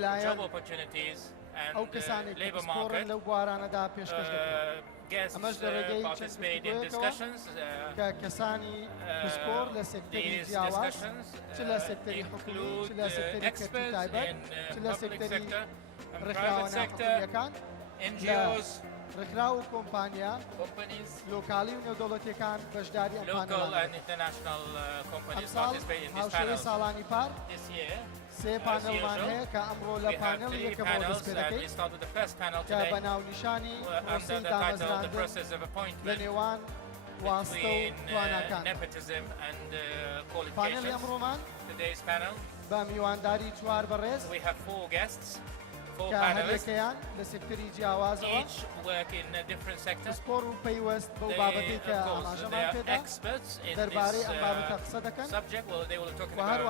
job opportunities and labor market. Guests participate in discussions. These discussions include experts in public sector and private sector, NGOs, companies, local and international companies participate in this panel. This year, as usual, we have 3 panels, and we start with the first panel today under the title The Process of Appointment between Nepotism and Qualifications. Today's panel, we have 4 guests, 4 panelists, each work in different sectors. They, of course, they are experts in this subject. Well, they will talk about the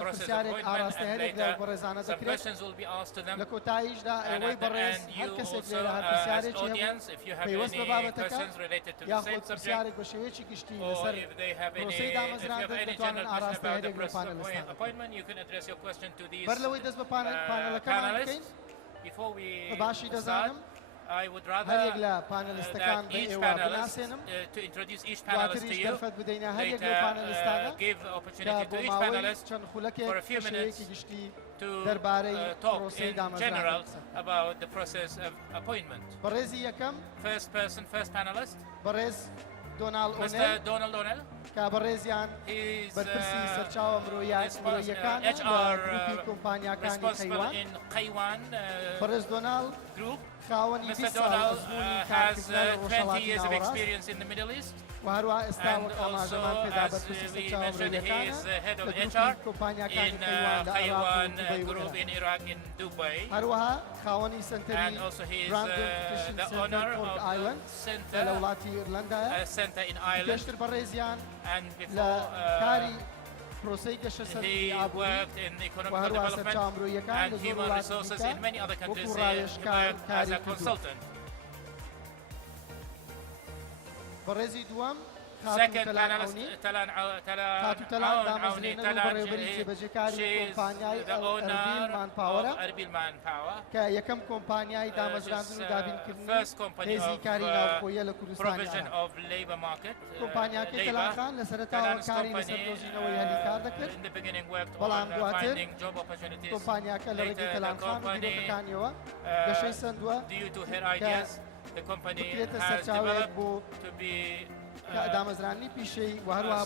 process of appointment, and later some questions will be asked to them. And at the end, you also, as an audience, if you have any questions related to the same subject, or if they have any, if you have any general question about the process of appointment, you can address your question to these panelists. Before we start, I would rather that each panelist, to introduce each panelist to you, later give opportunity to each panelist for a few minutes to talk in general about the process of appointment. First person, first panelist, Mr. Donald O'Neill. He's HR responsible in Taiwan group. Mr. Donald has 20 years of experience in the Middle East. And also, as we mentioned, he is head of HR in Taiwan group in Iraq, in Dubai. And also he is the owner of a center in Ireland. And before he worked in economic development and human resources in many other countries. He worked as a consultant. Second panelist, Talan Auni Talan, she is the owner of Erbil Manpower, which is first company of provision of labor market. Talan's company in the beginning worked on finding job opportunities. Later the company, due to her ideas, the company has developed to be a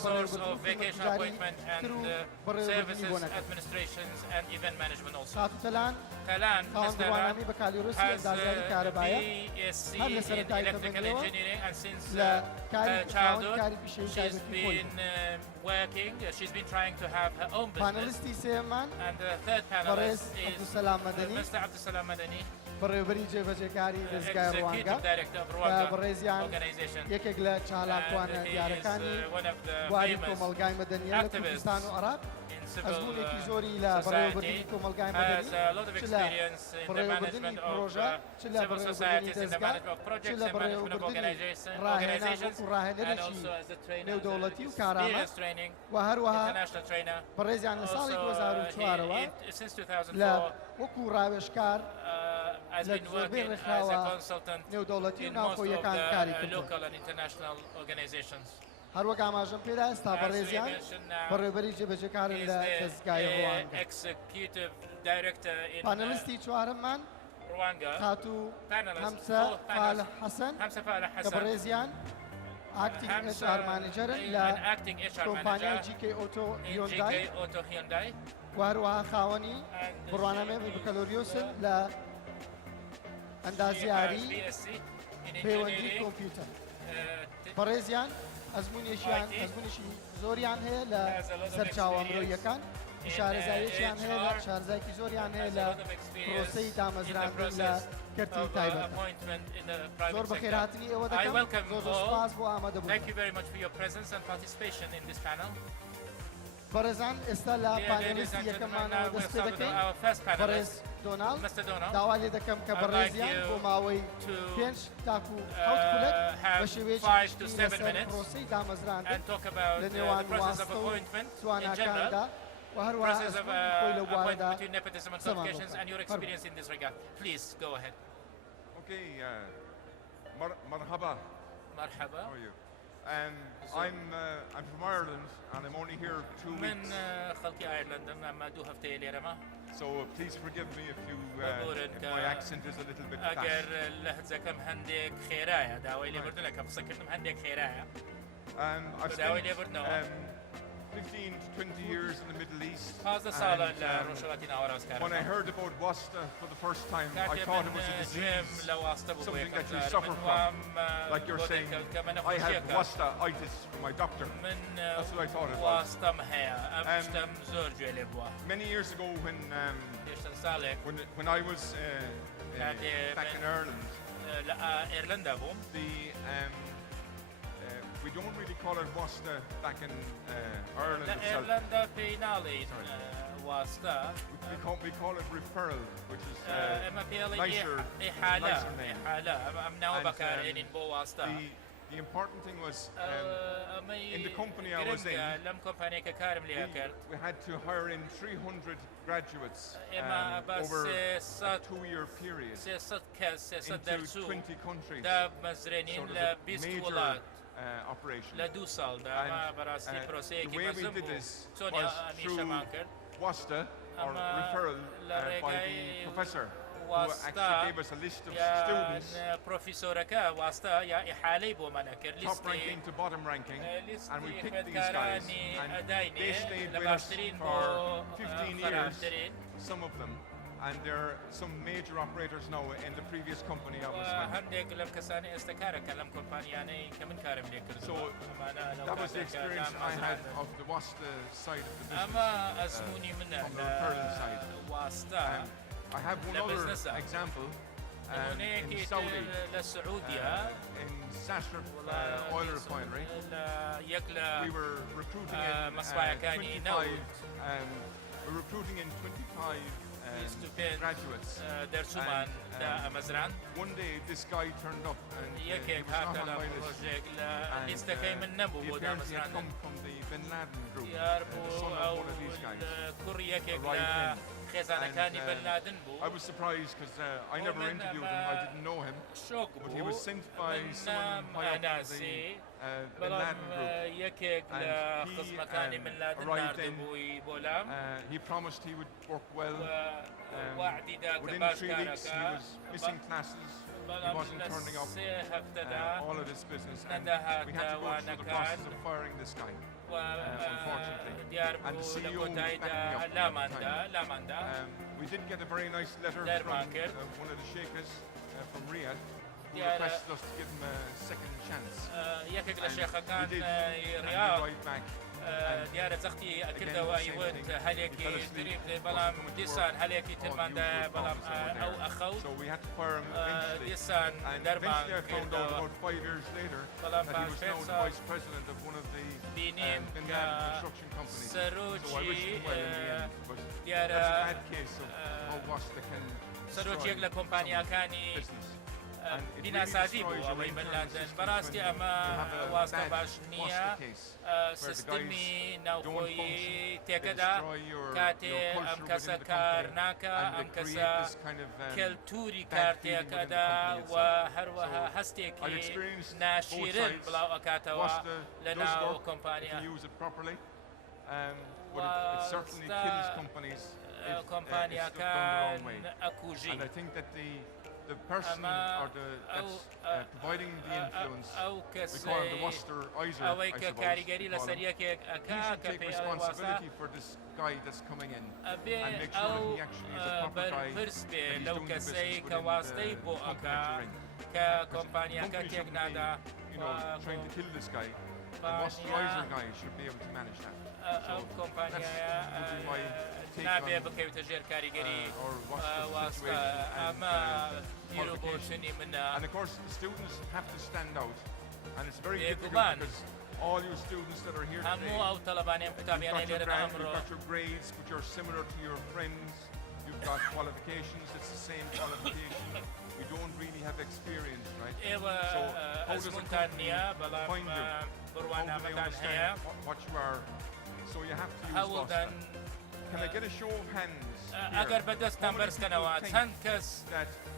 source of vacation appointment and services, administrations and event management also. Talan, Mr. Talan, has BSc in electrical engineering, and since her childhood she's been working, she's been trying to have her own business. And the third panelist is Mr. Abdusalam Madani, Executive Director of Rowange Organization. And he is one of the famous activists in civil society, has a lot of experience in the management of civil societies, in the management of projects, and management of organizations, and also as a trainer, experience training, international trainer. Also, since 2004, has been working as a consultant in most of the local and international organizations. As we mentioned now, he is the executive director in Rowange. Panelist Hamza Fala Hassan, acting HR manager in GK Auto Hyundai. اندازیاری پەیوەندی کۆمپیوتەر بەڕێزیان ئەزمونێکیان زۆریان هەیە لە سەرچاوە ئەمڕۆییەکان شارەزاییەکیان هەیە لە شارەزایەکی زۆریان هەیە لە پرۆسەی دامەزراندن لە کەرتی تایبەت زۆر بەخێرهاتنی ئێوە دەکەم زۆر سوپاس بۆ ئامادەبوون بەڕێزان ئێستا لە پانێلیستی یەکەممانەوە دەست پێ دەکەین بەڕێز دۆناڵد داوا لێ دەکەم کە بەڕێزیان بۆ ماوەی 5 تاکو 7 خولەک بە شێوەیەکی لەسەر پرۆسەی دامەزراندن لە نێوان واسته و تواناكاندا process of appointment وهروها between nepotism and qualifications and your experience in this regard. Please go ahead. Okay, marhaba. مرحبا. How are you? I'm from Ireland and I'm only here 2 weeks. من خلقي ايرلندا اما دو هفته ليرما. So please forgive me if my accent is a little bit fast. اگر لهجه كم هندك خيرايا داوي لي بردنا كم سكرتم هندك خيرايا. I've spent 15 to 20 years in the Middle East. When I heard about Wasta for the first time, I thought it was a disease, something that you suffer from. Like you're saying, I have Wasta-itis from my doctor. That's what I thought it was. Many years ago when I was back in Ireland, we don't really call it Wasta back in Ireland itself. We call it referral, which is nicer name. The important thing was in the company I was in, we had to hire in 300 graduates over a 2-year period into 20 countries. So it was a major operation. And the way we did this was through Wasta, or referral, by the professor, who actually gave us a list of students, top ranking to bottom ranking, and we picked these guys, and they stayed with us for 15 years, some of them. And there are some major operators now in the previous company I was with. So that was the experience I had of the Wasta side of the business, from the referral side. I have one other example in Saudi, in Sashraf oil refinery. We were recruiting in 25 graduates. One day this guy turned up and he was not on my list. And he apparently had come from the Bin Laden group, the son of one of these guys, arrived in. I was surprised because I never interviewed him, I didn't know him, but he was sent by someone high up in the Bin Laden group, and he arrived in. He promised he would work well. Within 3 weeks he was missing classes, he wasn't turning up, all of this business, and we had to go through the process of firing this guy. Unfortunately, and the CEO backed me up at the time. We did get a very nice letter from one of the sheikhs from Riyadh, who requested us to give him a second chance. And we did, and he arrived back. دیارە زەختی ئەکردەوە ئیوت هەلێکی دریب بەڵام دیسان هەلێکی ترمان دا بەڵام ئەو ئەخەوت دیسان دەرمان کردەوە بەڵام بینیم کە سەرۆکی دیارە سەرۆکیەک لە کۆمپانیاکانی بیناسازی بوو ئەوەی بنلاندن بەڕاستی ئەمە واستە باش نییە سیستمی ناوخۆیی تێکەدا کاتێ ئەم کەسە کار ناکە ئەم کەسە کەلتوری کارتێکەدا و هەروەها هەستێکی ناشیرن بڵاو ئەکاتەوە لە ناو کۆمپانیا کۆمپانیاکان ئەکوژی. The person or that's providing the influence, we call him the Wasta-izer, I suppose. He should take responsibility for this guy that's coming in and make sure that he actually is a proper guy, that he's doing the business within the company to ring. You know, trying to kill this guy. The Wasta-izer guy should be able to manage that. So that's would be my نابێ بکەوتە ژێر کاریگەری واستە ئەمە بیرۆبۆشنی منە. And of course the students have to stand out, and it's very difficult because all you students that are here today, you've got your grades which are similar to your friends, you've got qualifications, it's the same qualification, you don't really have experience, right? So how does a company find you? How do they understand what you are? So you have to use Wasta. can I get a show of hands ئەگەر بەدەستان بەرزکەنەوە چەند کەس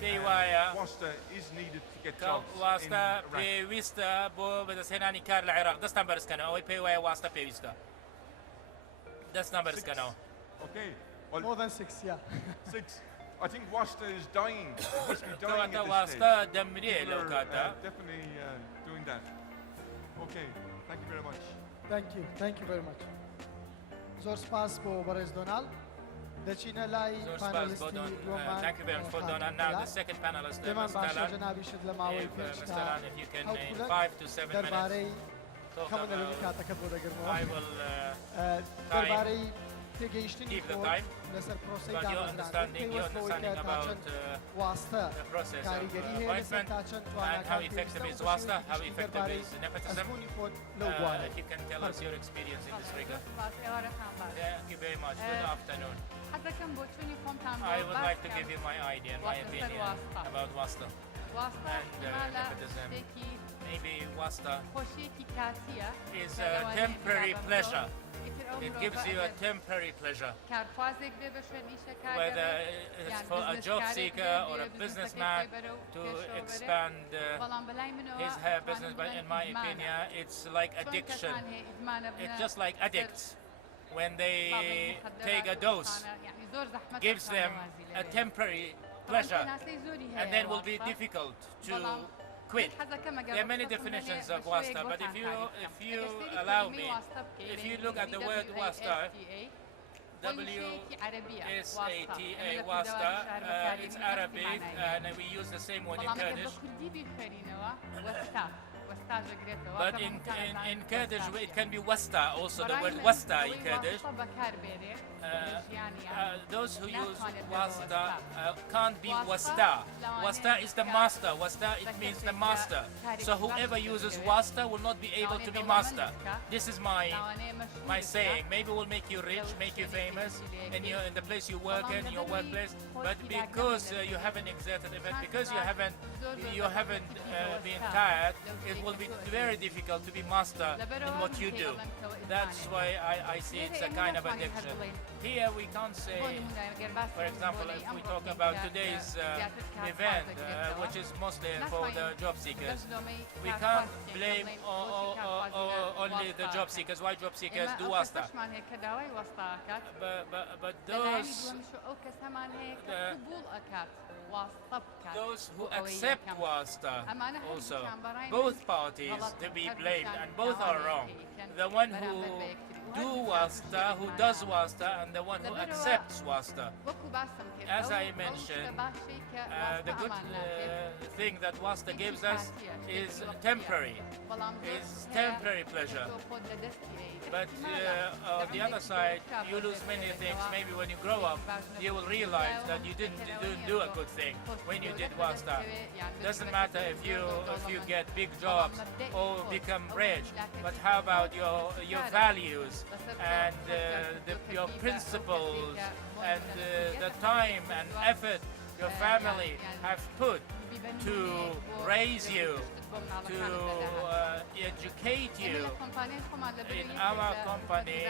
پێی وایە Wasta is needed to get کە jobs in واستە Iraq? پێویستە بۆ بەدەستهێنانی کار لە عێراق دەستان بەرزکەنەوە ئەوەی پێی وایە واستە پێویستە دەستان بەرزکەنەوە Okay. Well, More than 6, yeah. 6. I think Wasta is dying. It must be dying کەواتە at this واستە stage. دەمرێ لەو We're کاتە definitely doing that. Okay. Thank you very much. Thank you very much. زۆر سپاس بۆ بەڕێز دۆناڵ دەچینە لای زۆر سپاس بۆ پانێلیستی دووەمان thank you very much for Donald. Now the second panelist, پێمان Mr. باشە Lan. جەنابیشت لە ماوەی If, پێنج Mr. تا Lan, if you can حەوت in خولەک 5 to 7 minutes دەربارەی talk خەمەنەوەی about, کاتەکەت بۆ دەگرمەوە I will دەربارەی تێگەیشتنی keep the خۆ time. لەسەر پرۆسەی But your دامەزراندن understanding پێوەستەوەی کە about تا چەند واستە the process of کاریگەری هەیە لەسەر appointment تا چەند and how تواناکان effective is پێویستە و Wasta, how بەشێکی effective دەربارەی is nepotism. ئەزموونی خۆت لەو بوارە If you can tell us your experience in this regard. سپاسێوارەتان باش. Thank you very much. Good afternoon. حەزەکەم بۆ چوونی خۆمتان I would like to give you my idea and my Wasta opinion Wasta. about Wasta. واستە and, احتمالە nepotism. شتێکی Maybe Wasta خۆشیەکی کاتیە is کە a لەوانەیە temporary بێ بە pleasure. مرۆڤ. ئیتر ئەو It مرۆڤە gives you a ئەگەر temporary pleasure. کارخوازێک بێ بە شوێن ئیشەکە Whether دەبێت، it's یان for a job بزنسکارێک seeker بێ or a بێ businessman بزنسەکەی بەرەو to پێشەوە بەرێ. expand بەڵام بەلای منەوە his her توانم business, but بڵێم in my ئیدمانە. opinion, it's like چۆن addiction. کەسان هەیە ئیدمانە بنە It's just like سەر addicts when they باڵێک مخدرات take a و dose, شتانە، یعنی زۆر زەحمەتە gives them خانەوازی a لەبێت. temporary بەڵام pleasure, پێناسەی زۆری and هەیە then will be واستە. difficult to بەڵام quit. حەزەکەم ئەگەر There are many ڕخسەتم definitions هەبێ of بە Wasta, شوەیەک but if بۆتان you تعریف بکەم. you ئەگەر سەیری allow کەلیمەی me, واستە بکەیت، if you بە look at the word ئینگلیزی Wasta, WASTA، شوەیەکی عەرەبیە، WASTA, واستە. Wasta, ئەمە لە it's کوردەواری Arabic, شاربەکاری and we use the same one in بەڵام ئەگەر بە Kurdish. کوردی بیخوێنینەوە وەستا وەستا دەگرێتەوە But کە in هەمووتان in زانن Kurdish وەستا it can be Wasta also, the بەڕای word من Wasta in ئەوەی Kurdish. واستە بەکاربێنێ لە ژیانیان Those who use ناتوانێت بێ Wasta وەستا. can't be Wasta. Wasta is the master. Wasta, it means the master. So whoever uses Wasta will not be able to be master. This is my saying. Maybe will make you rich, make you famous in the place you work in your workplace. But because you haven't exerted it, because you haven't been tired, it will be very difficult to be master in what you do. That's why I see it's a kind of addiction. Here we can't say, for example, if we talk about today's event, which is mostly for the job seekers, we can't blame only the job seekers. Why job seekers do Wasta? But those who accept Wasta also, both parties to be blamed, and both are wrong. The one who does Wasta, and the one who accepts Wasta. As I mentioned, the good thing that Wasta gives us is temporary pleasure. But on the other side, you lose many things. Maybe when you grow up, you will realize that you didn't do a good thing when you did Wasta. Doesn't matter if you get big jobs or become rich, but how about your values and your principles and the time and effort your family have put to raise you, to educate you in our company,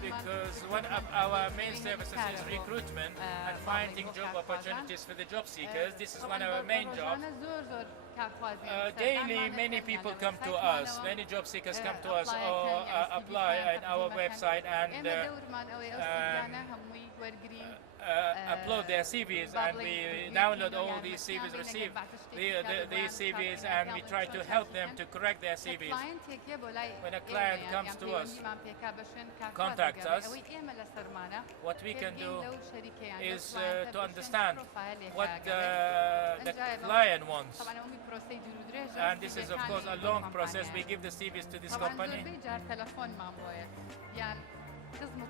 because one of our main services is recruitment and finding job opportunities for the job seekers. This is one of our main jobs. Daily, many people come to us, many job seekers come to us or apply on our website and upload their CVs, and we download all these CVs, receive these CVs, and we try to help them to correct their CVs. When a client comes to us, contacts us, what we can do is to understand what the client wants. And this is of course a long process. We give the CVs to this company.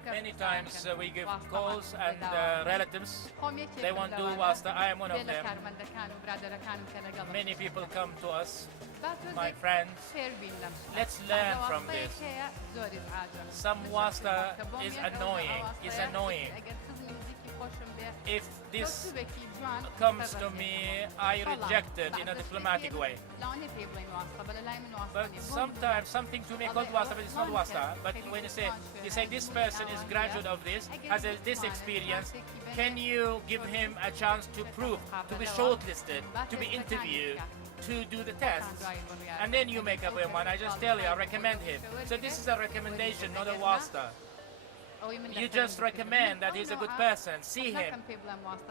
Many times we give calls and relatives, they want to do Wasta. I am one of them. Many people come to us, my friends. Let's learn from this. Some Wasta is annoying. if this comes to me, I reject it in a diplomatic way. But sometimes something to me called wasta, but it's not wasta. But when you say this person is graduate of this, has this experience, can you give him a chance to prove, to be shortlisted, to be interviewed, to do the tests, and then you make up your mind. I just tell you, I recommend him. So this is a recommendation, not a wasta. You just recommend that he's a good person. See him.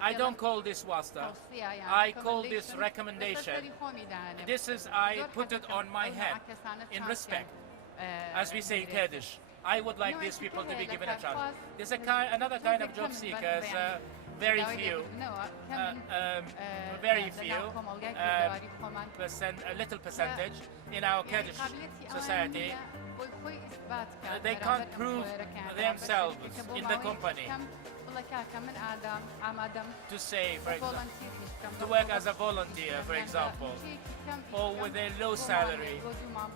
I don't call this wasta. I call this recommendation. This is, I put it on my head in respect. As we say in Kurdish, I would like these people to be given a chance. There's another kind of job seekers, very few, a little percentage in our Kurdish society. They can't prove themselves in the company. To say, for example, to work as a volunteer, for example, or with a low salary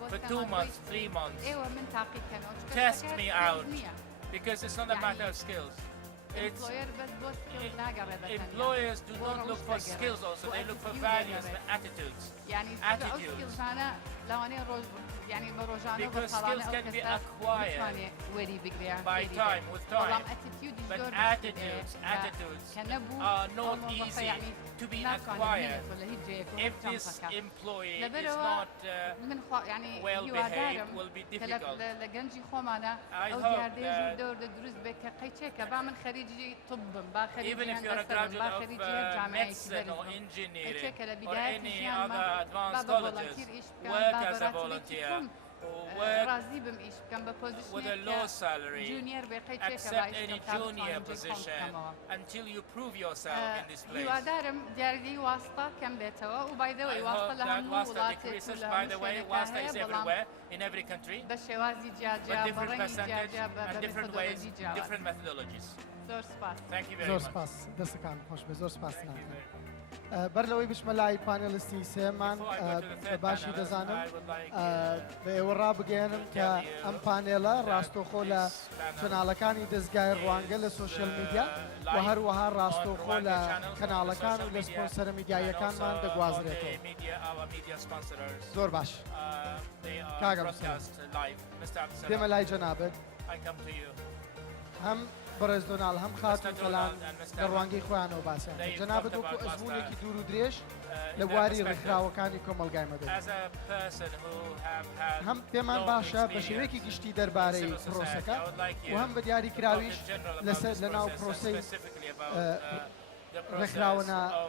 for 2 months, 3 months. Test me out, because it's not a matter of skills. Employers do not look for skills also, they look for values and attitudes. Because skills can be acquired by time, with time. But attitudes are not easy to be acquired. If this employee is not well behaved, will be difficult. I hope that even if you're a graduate of medicine or engineering or any other advanced colleges, work as a volunteer, work with a low salary, accept any junior position until you prove yourself in this place. I hope that wasta decreases. By the way, wasta is everywhere, in every country, but different percentage and different ways, different methodologies. Thank you very much. بەر لەوەی بچمە لای پانێلیستی سێمان باشی دەزانم بە ئێوە ڕابگەێنم کە ئەم پانێلە ڕاستۆخۆ لە چەناڵەکانی دەستگای ڕوانگە لە سۆشیال میدیا و هەروەها ڕاستۆخۆ لە کەناڵەکان و لە سپۆنسەرە میدیایەکانمان دەگوازرێتەوە. زۆر باش. کاگەم دێمە لای جەنابەت. هەم بەڕێز دۆناڵ هەم خاتون فەلان لە ڕوانگەی خۆیانەوە باسییان جەنابەت وەکو ئەزمونێکی دوور و درێژ لە بواری ڕێکخراوەکانی کۆمەلگای مەدەنی هەم پێمان باشە بە شێوەیەکی گشتی دەربارەی پرۆسەکە و هەم بە دیاریکراویش لە ناو پرۆسەی ڕێکخراوە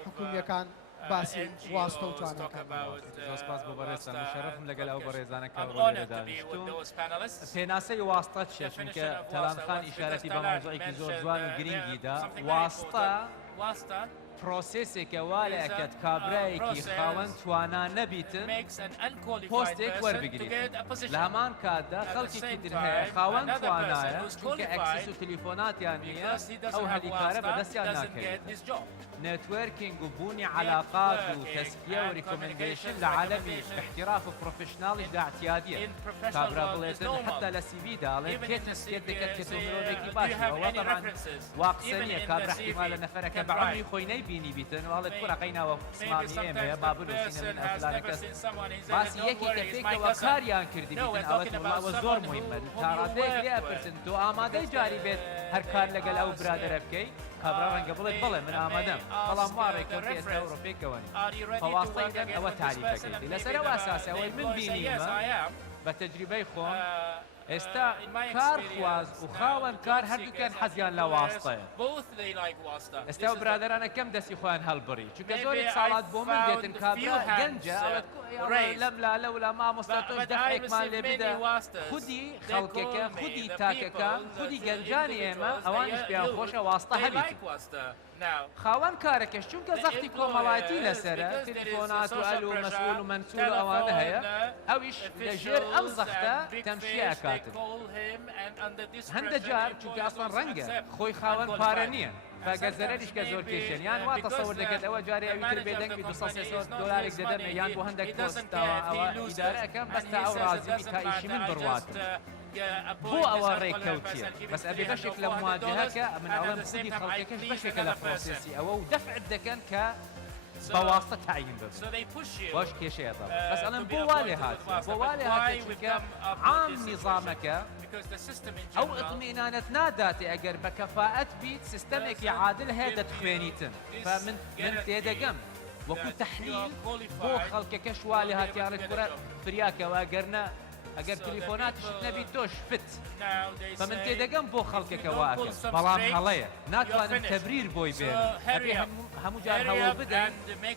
حکوومیەکان باسی واستە و تواناکان. سپاس بۆ بەڕێزان مشەرەفم لەگەڵ ئەو بەڕێزانە کە ڕۆڵێ دانیشتووم. پێناسەی واستە چیە؟ چونکە تەلانخان ئیشارەتی بە مۆزوعێکی زۆر جوان و گرنگیدا واستە پرۆسێسێکە وا لە ئەکەت کابرایەکی خاوەن توانا نەبیتن پۆستێک وەربگرێت. لە هەمان کاتدا خەڵکێکی تر هەیە خاوەن توانایە چونکە ئەکسیس و تەلیفۆناتیان نییە ئەو هەلیکارە بەدەستیان ناکەوێت. نتوركينج وبوني علاقات وتزكيه وريكومنديشن لعالمي احتراف وبروفيشناليش دا اعتياديه كابرا بليتن حتى لسي في دالي كيت كيدك كتومرودكي باش هو طبعا واقسنيه كابرا احتمال نفرك بعمري خويني بيني بيتن والله كره قينا واسمامي ايمه بابلو سين من افلانك بس يكي كفيك وكاريان كردي بيتن اوت والله وزور مهمه تاراتيك ليه برسنتو اماده جاري بيت هر كار لقل او برادر ابكي خبرا رنگە بڵێت بڵێ من ئامادەم بەڵام وارێکەوە ئێستا ئەوروپێکەوەنی فەواستەیدەن ئەوە تاریفەکەیتی لەسەر ئەو ئاساسە ئەوەی من بینیمە بە تەجریبەی خۆم ئێستا کارخواز و خاوەن کار هەردووکیان حەزیان لە واستەیە. ئێستا و برادرانە کەم دەستی خۆیان هەڵبڕی چونکە زۆرێک ساڵات بۆ من دێتن کابرا گەنجە لەم لالە و لە مامۆستا تۆش دەفێکمان لێ بدە خودی خەڵکەکە خودی تاکەکان خودی گەنجانی ئێمە ئەوانش پێیان خۆشە واستە هەبیت. خاوەن کارەکەش چونکە زەختی کۆمەڵایەتی لەسرە تەلیفۆنات و ئەل و مەسئول و مەنسوول و ئەوانە هەیە ئەویش لەژێر ئەم زەختە تەمشی ئەکاتن. هەندە جار چونکە ئەسڵەن ڕەنگە خۆی خاوەن پارە نییە فەگە زەرەریش کە زۆر کێشێن یان وا تەسەوور دەکەێت ئەوە جارێ ئەویتر بێدەنگی 200 دلارێک دەدەمێ یان بۆ هەندێک پۆستاوە ئەوە ئیدارە ئەەکەم بەستا ئەو ڕازیبی تا ئیشی من بڕواتن بۆ ئەوە ڕێککەوتیە بەس ئەبێ بەشێک لە مواجهەکە من ئەڵێم خودی خەڵکەکەش بەشێکە لە پرۆسێسی ئەوە و دەفعت دەکەن کە بەواستە تعیین ببن باش کێشەیە دەڵێ بەس ئەڵێم بۆ وا لێ هاتووە بۆ وا لێ هاتووە چونکە عام نیزامەکە ئەو ئەطمینانەت ناداتێ ئەگەر بە کەفاءەت بیت سیستەمێکی عادل هەیە دەتخوێنیتن فمن تێدەگەم وەکو تەحلیل بۆ خەڵکەکەش وا لێ هاتیانێک فریاکەوە گەرنە ئەگەر تەلیفۆناتیشت نەبیت تۆش فت فمن تێدەگەم بۆ خەڵکەکە واکە بەڵام هەڵەیە ناتوانم تەبریر بۆی بێن هەموو جار هەوڵ بدەن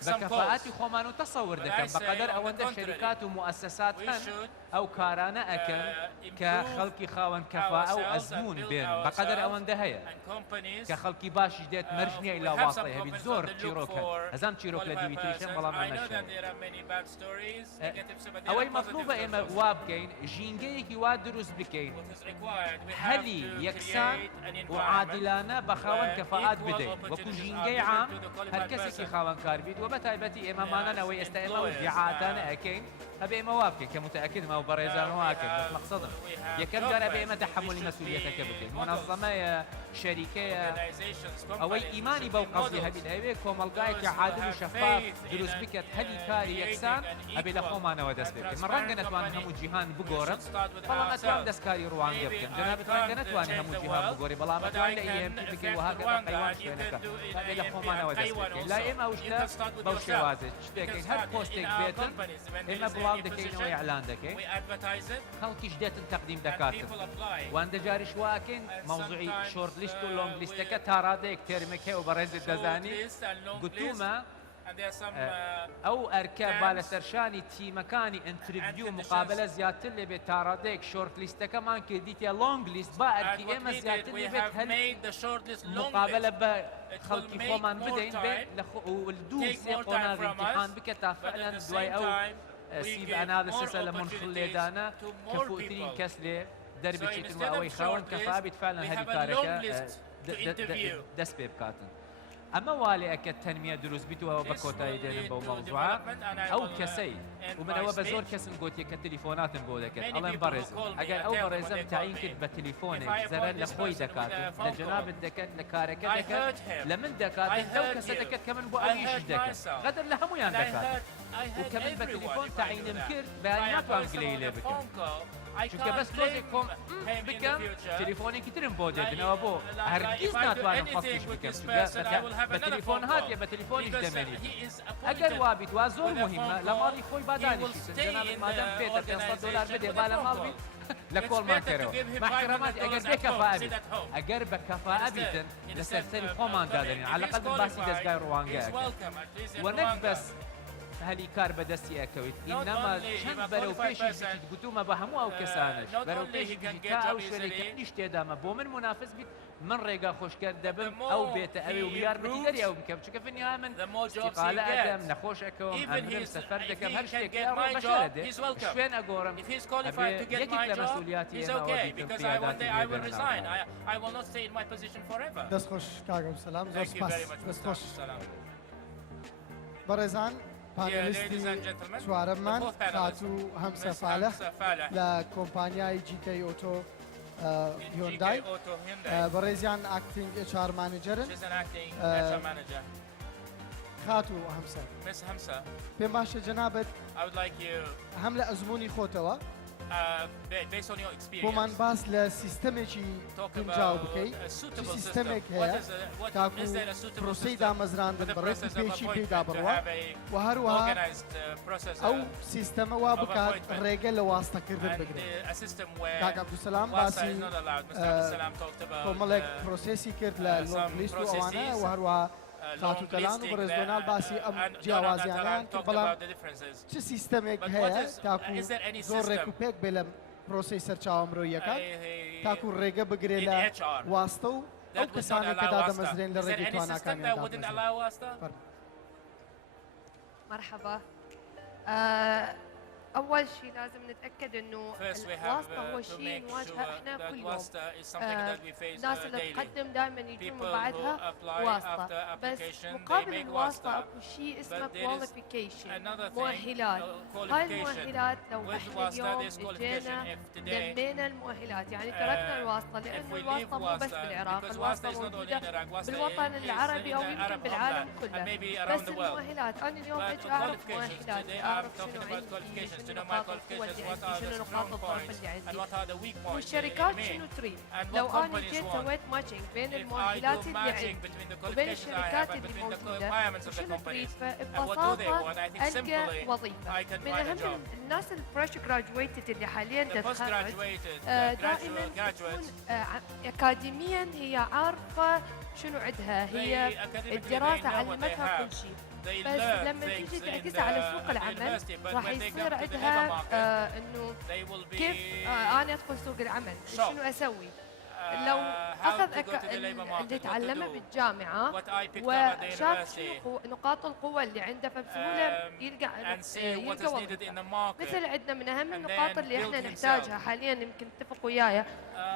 بە کەفاءەتی خۆمان و تەسەور دەکەن بەقەدەر ئەوەندە شەریکات و موەسسەسات هەن ئەو کارانە ئەکەن کە خەڵکی خاوەن کەفاءە و ئەزمون بێن بەقەدەر ئەوەندە هەیە کە خەڵکی باشیش دێت مەرج نییە ئیلا واستەی هەبیت زۆر چیرۆکە هەزام چیرۆک لە دیویتریشن بەڵام ئەوەی مەطلوبە ئێمە وا بکەین ژینگەیەکی وا دروست بکەین هەلی یەکسان و عادلانە بە خاوەن کەفاءات بدەین وەکو ژینگەی عام هەر کەسێکی خاوەنکار بیت و بە تایبەتی ئێمەمانەوەی ئێستا ئێمە وجیعاتانە ئەکەین هەبێ ئێمە وا بکەین کە متەئەکدمە و بەڕێزان واکەین بەس مەقسەدم یەکەم جارە بێ ئێمە تەحملی مەسئولیەتەکە بکەین مونەظەمەیە شەریکەیە ئەوەی ئیمانی بەو قەزی هەبین ئەوێ کۆمەلگایەکی عادل و شەفاف دروست بکات هەلی کاری یەکسان هەبێ لە خۆمانەوە دەست بکەین من ڕەنگە نەتوانین هەموو جیهان بگۆڕم بەڵام ئەتوانین دەستکاری ڕوانگە بکەم جەنابەت ڕەنگە نەتوانین هەموو جیهان بگۆڕی بەڵام ئەتوانین لە ئیMP بکەین و هەر حیوان شوێنەکە هەبێ لە خۆمانەوە دەست بکەین لا ئێمە ئەو شتە بەو شێوازێت شتێکین هەر پۆستێک بێتن ئێمە بڵاو دەکەینەوە ئیعلان دەکەین خەڵکیش دێتن تەقدیم دەکاتن وان دەجاریش واکەین مەوزوعی شۆرت لیست و لۆنگ لیستەکە تا ڕادەیەک تێرمێک هەیە و بەڕێزت دەزانی گوتومە ئەو ئەرکە بالەسەرشانی تیمەکانی ئینتریڤیو و مقابلە زیاتر لێبێت تا ڕادەیەک شۆرت لیستەکەمان کردیتە لۆنگ لیست با ئەرکی ئێمە زیاتر لێبێت هەل مقابلە بە خەڵکی خۆمان بدەین بێت لە دوو سێ قۆناغی امتحان بکە تا فعلا دوای ئەو سیب ئەنالسیسە لە منخڵ لێدانە کە فوترین کەس لێ دەربچێتن و ئەوەی خاوەن کەفابیت فعلا هەری کارەکە دەست پێ بکاتن ئەمە وا لێ ئەکە تەنمیە دروست بیتەوە بە کۆتایی دێنم بەو مەوزوعە ئەو کەسەی و منەوە بە زۆر کەسم گوتیە کە تەلیفۆناتم بۆ دەکەن ئەڵێن بەڕێزم ئەگەر ئەو بەڕێزەم تعیین کرد بە تەلیفۆنێک زەرەر لە خۆی دەکات لە جەنابت دەکەن لە کارەکە دەکەن لە من دەکات لەو کەسە دەکەت کە من بۆ ئەویش دەکەن غەدەر لە هەمویان دەکات و کە من بە تەلیفۆن تعیینم کرد بەیانی ناتوان گلەی لێ بکەم چونکە بەس تۆزێک کۆم بکەم تەلیفۆنێکی ترم بۆ دێتنەوە بۆ هەرگیز ناتوانم فەسیش بکەم بە تەلیفۆن هاتیە بە تەلیفۆنیش دەمێنیت ئەگەر وابیت وا زۆر مهمە لە ماڵی خۆی بادانیشیتن جەنابەت مادام پێتە $500 بدێ با لە ماڵ بیت لە کۆڵمان کەرەوە محکەرەمات ئەگەر بێ کەفاءە بیت ئەگەر بە کەفاءە بیتن لەسەر سەری خۆمان دادەنین عەلەقەل من باسی دەستگای ڕوانگەیەکەم و نەک بەس هەلی کار بەدەستی ئەکەویت ئینەما چەند بەرەو پێشی بچیت گوتومە بە هەموو ئەو کەسانش بەرەو پێشی بچیت تا ئەو شوێنێکی نیش تێدامە بۆ من منافس بیت من ڕێگا خۆشکەر دەبم ئەو بێتە ئەوێ و یارمەتیدەری ئەو بکەم چونکە فنیها من استیقالە ئەدەم نەخۆش ئەکەوم ئەمرم سەفەر دەکەم هەر شتێک بەشارە دێ شوێن ئەگۆڕم یەکێک لە مەسئولیاتی ئێمەوە بیتم قیاداتی دەستخۆش کاگەم سەلام زۆر سپاس دەستخۆش بەڕێزان پانێلیستی چوارەممان خاتوو هەمسەفالە لە کۆمپانیای جیکەی ئۆتۆ هیۆندای بەڕێزیان ئاکتینگ HR مانیجەرن خاتوو هەمسە پێم باشە جەنابەت هەم لە ئەزمموی خۆتەوە بۆمان باس لە سیستەمێکی گونجاو بکەیت سیستەمێک هەیە تاکو پرۆسەی دامەزراندن بەڕێکی پێچی پێدا بڕوە و هەروەها ئەو سیستەمە وا بکات ڕێگە لە واستەکردن بگرێت کاک عەبدولسەلام باسی کۆمەڵێک پرۆسێسی کرد لە لۆنگ لیست و ئەوانە و هەروەها خاتووتەلان و بەڕێز دۆناڵ باسی ئەم جیاوازیانیان کرد بەڵام چ سیستەمێک هەیە تاکو زۆر ڕێک و پێک بێ لە پرۆسەی سەرچاوە مرۆییەکە تاکو ڕێگە بگرێت لە واستە و ئەو کەسانێک کە دادەمەزرێن لە ڕێگەی تواناکانیان مرحبا أول شيء لازم نتأكد إنه الواسطة هو شيء نواجهه إحنا كل يوم. الناس اللي تقدم دائما يجون من بعدها واسطة، بس مقابل الواسطة أكو شيء اسمه qualification، مؤهلات. هاي المؤهلات لو إحنا اليوم اجينا دمينا المؤهلات، يعني تركنا الواسطة، لأنه الواسطة مو بس بالعراق، الواسطة موجودة بالوطن العربي أو يمكن بالعالم كله. بس المؤهلات، أنا اليوم أجي أعرف مؤهلاتي، أعرف شنو عندي، شنو نقاط القوة اللي عندي، شنو نقاط الضعف اللي عندي، والشركات شنو تريد. لو أنا جيت سويت ماتشنج بين المؤهلات اللي عندي وبين الشركات اللي موجودة وشنو تريد، فببساطة ألقى وظيفة. من أهم الناس الفريش جراجويتد اللي حاليا تتخرج دائما تكون أكاديميا هي عارفة شنو عندها، هي الدراسة علمتها كل شيء، بس لما تيجي تعكسها على سوق العمل راح يصير عندها انه كيف انا ادخل سوق العمل، شنو اسوي. لو اخذ اللي تعلمه بالجامعه وشاف شنو نقاط القوه اللي عنده، فبسهوله يلقى وظيفه. مثل عندنا من اهم النقاط اللي احنا نحتاجها حاليا، يمكن تتفق وياي،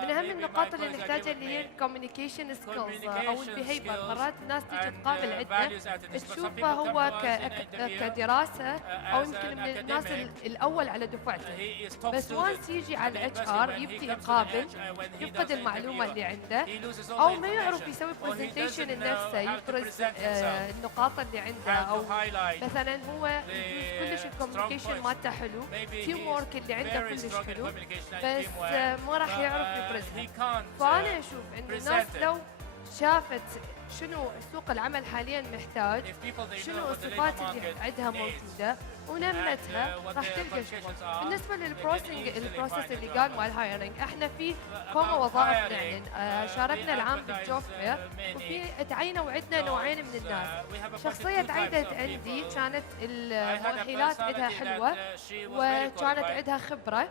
من اهم النقاط اللي نحتاجها اللي هي الكوميونيكيشن سكيلز او البيهيفير. مرات الناس تيجي تقابل عندنا تشوفه هو كدراسه او يمكن من الناس الاول على دفعته، بس وانس يجي على الاتش ار يبدي يقابل يفقد المعلومه اللي عنده، او ما يعرف يسوي برزنتيشن لنفسه، يفرز النقاط اللي عنده، او مثلا هو كلش الكوميونيكيشن مالته حلو، تيم وورك اللي عنده كلش حلو، بس ما راح يعرف يفرزها. فانا اشوف انه الناس لو شافت شنو سوق العمل حاليا محتاج، شنو الصفات اللي عندها موجوده ونمتها، راح تلقى شغل. بالنسبه البروسيس اللي قال مال هايرنج، احنا في كوما وظائف نعلن، شاركنا العام بالجوب فير، وفي تعينوا عندنا نوعين من الناس. شخصيه تعينت عندي كانت المؤهلات عندها حلوه وكانت عندها خبره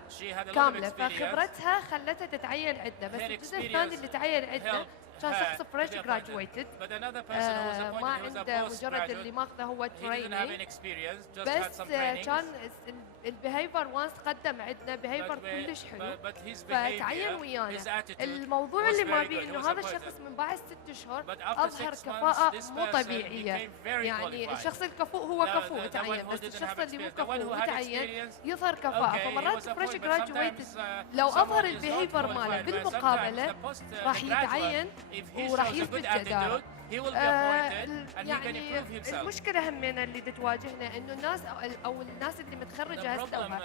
كامله، فخبرتها خلتها تتعين عندنا. بس الجزء الثاني اللي تعين عندنا كان شخص فريش جراجويتد، ما عنده مجرد اللي ماخذه هو تريننج، بس كان البيهيفر وانس قدم عندنا بيهيفر كلش حلو فتعين ويانا. الموضوع اللي ما بيه انه هذا الشخص من بعد 6 اشهر اظهر كفاءة مو طبيعية. يعني الشخص الكفؤ هو كفؤ تعين، بس الشخص اللي مو كفؤ متعين يظهر كفاءة. فمرات فريش جراجويتد لو اظهر البيهيفر ماله بالمقابلة راح يتعين وراح يثبت جدارة. يعني المشكلة همنا اللي تواجهنا انه الناس او الناس اللي متخرجة هسه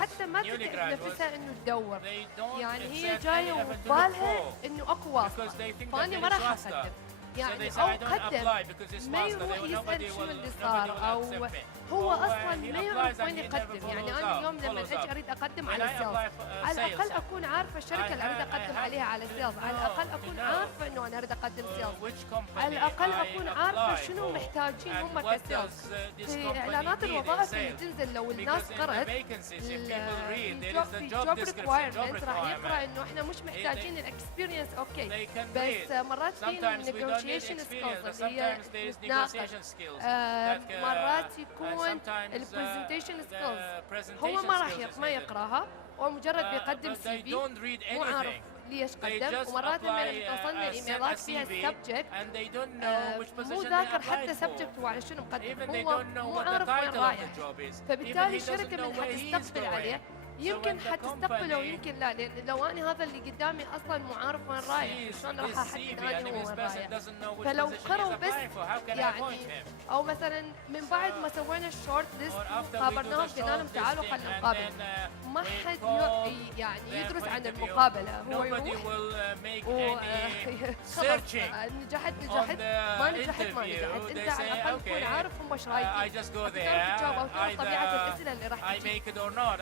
حتى ما تدري نفسها انه تدور، يعني هي جاية وبالها انه اكو واسطة فاني ما راح اقدم، يعني او قدم ما يروح يسأل شنو اللي صار، او هو اصلا ما يعرف وين يقدم. يعني انا اليوم لما اجي اريد اقدم على سيلز، على الاقل اكون عارفه الشركه اللي اريد اقدم عليها على سيلز، على الاقل اكون عارفه انه انا اريد اقدم سيلز، على الاقل اكون عارفه شنو محتاجين هم كسيلز. في اعلانات الوظائف اللي تنزل لو الناس قرأت في جوب ريكوايرمنت راح يقرا انه احنا مش محتاجين الاكسبيرينس، اوكي، بس مرات في النيغوشيشن سكيلز اللي هي نتناقش، مرات يكون البرزنتيشن سكيلز هو ما يقراها، هو مجرد بيقدم سي في مو عارف ليش قدم. ومرات لما توصلنا ايميلات فيها السبجكت مو ذاكر حتى سبجكت وعلى شنو مقدم، هو مو عارف وين رايح، فبالتالي الشركه من حتستقبل عليه يمكن حتستقبله ويمكن لا، لان لو انا هذا اللي قدامي اصلا مو عارف وين رايح شلون راح احدد انا هو وين رايح. فلو قروا بس يعني، او مثلا من بعد ما سوينا الشورت ليست قابلناهم قلنا لهم تعالوا خلينا نقابل، ما حد يعني يدرس عن المقابله، هو يروح خلاص نجحت ما نجحت انت على الاقل تكون عارف هم ايش رايحين، تجاوب او تعرف طبيعه الاسئله اللي راح تجي.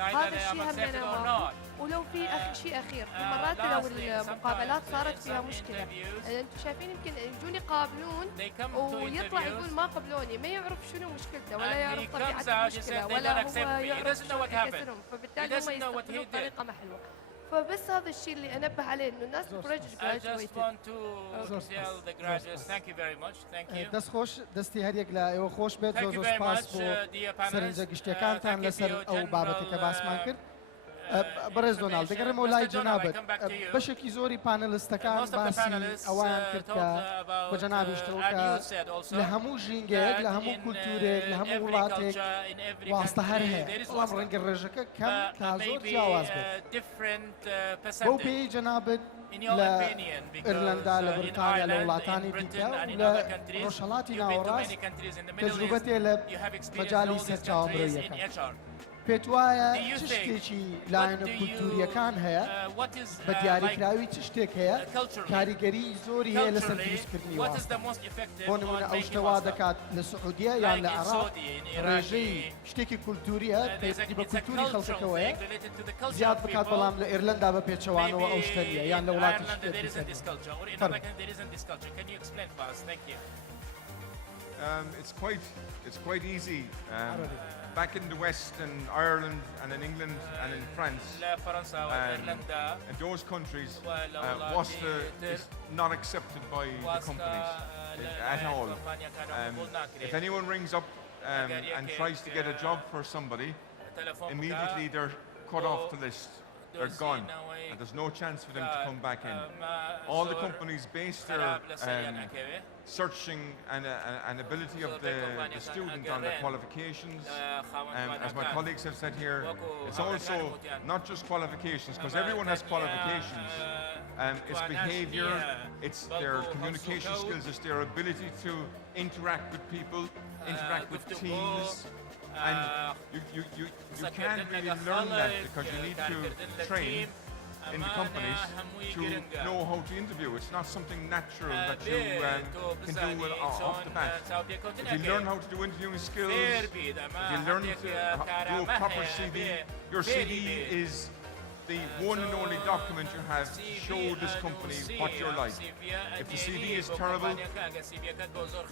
هذا الشيء همنا. ولو في شيء اخير، مرات لو المقابلات صارت فيها مشكله، انتم شايفين يمكن يجون يقابلون ويطلع يقول ما قبلوني، ما يعرف شنو مشكلته ولا يعرف طبيعه المشكله ولا هو يعرف شنو يكسرهم، فبالتالي هم يستقبلون بطريقه ما حلوه. فبس هذا الشيء اللي انبه عليه انه الناس البروجكت I just want to tell the graduates thank you very much. Thank you. دەست خۆش دەستی هەریەک لە ئێوە خۆش بێت زۆر زۆر سپاس بۆ سەرنجە گشتەکانتان لەسەر ئەو بابەتێکە باسمان کرد. بەڕێز دۆناڵد دەگەڕێمەوە لای جەنابەت بەشێکی زۆری پانەلیستەکان باسی ئەوان کرد کە بە جەنابیشتەوە کە لە هەموو ژینگەیەک لە هەموو کولتورێک لە هەموو وڵاتێک واستە هەر هەیە بەڵام ڕەنگە ڕێژەکە کەم تا زۆر جیاواز بێت بەو پێی جەنابەت لە ئیرلەندا لە بریتانیا لە وڵاتانی دیکە و لە ڕۆژهەڵاتی ناوەڕاست تەجروبەتێ لە مەجاڵی سەرچاوەمرۆییەکان پێت وایە چ شتێکی لایەنە کولتوریەکان هەیە بە دیاریکراوی چ شتێک هەیە کاریگەری زۆری هەیە لەسەر دروستکردنی واستە بۆ نمونە ئەو شتەوا دەکات لە سعودیە یان لە عێراق ڕێژەی شتێکی کولتوریە پێویستی بە کولتوری خەڵکەکەوەیە زیاد بکات بەڵام لە ئێرلەندا بە پێچەوانەوە ئەو شتە نیە یان لە وڵاتی It's quite easy. Back in the West, in Ireland and in England and in France, in those countries, Wasta is not accepted by the companies at all. If anyone rings up and tries to get a job for somebody, immediately they're cut off the list. They're gone, and there's no chance for them to come back in. All the companies base their searching and ability of the student on their qualifications. As my colleagues have said here, it's also not just qualifications, because everyone has qualifications. It's behaviour, it's their communication skills, it's their ability to interact with people, interact with teams. And you can't really learn that because you need to train in the companies to know how to interview. It's not something natural that you can do off the bat. If you learn how to do interviewing skills, if you learn to do a proper CV, your CV is the one and only document you have to show this company what you're like. If the CV is terrible,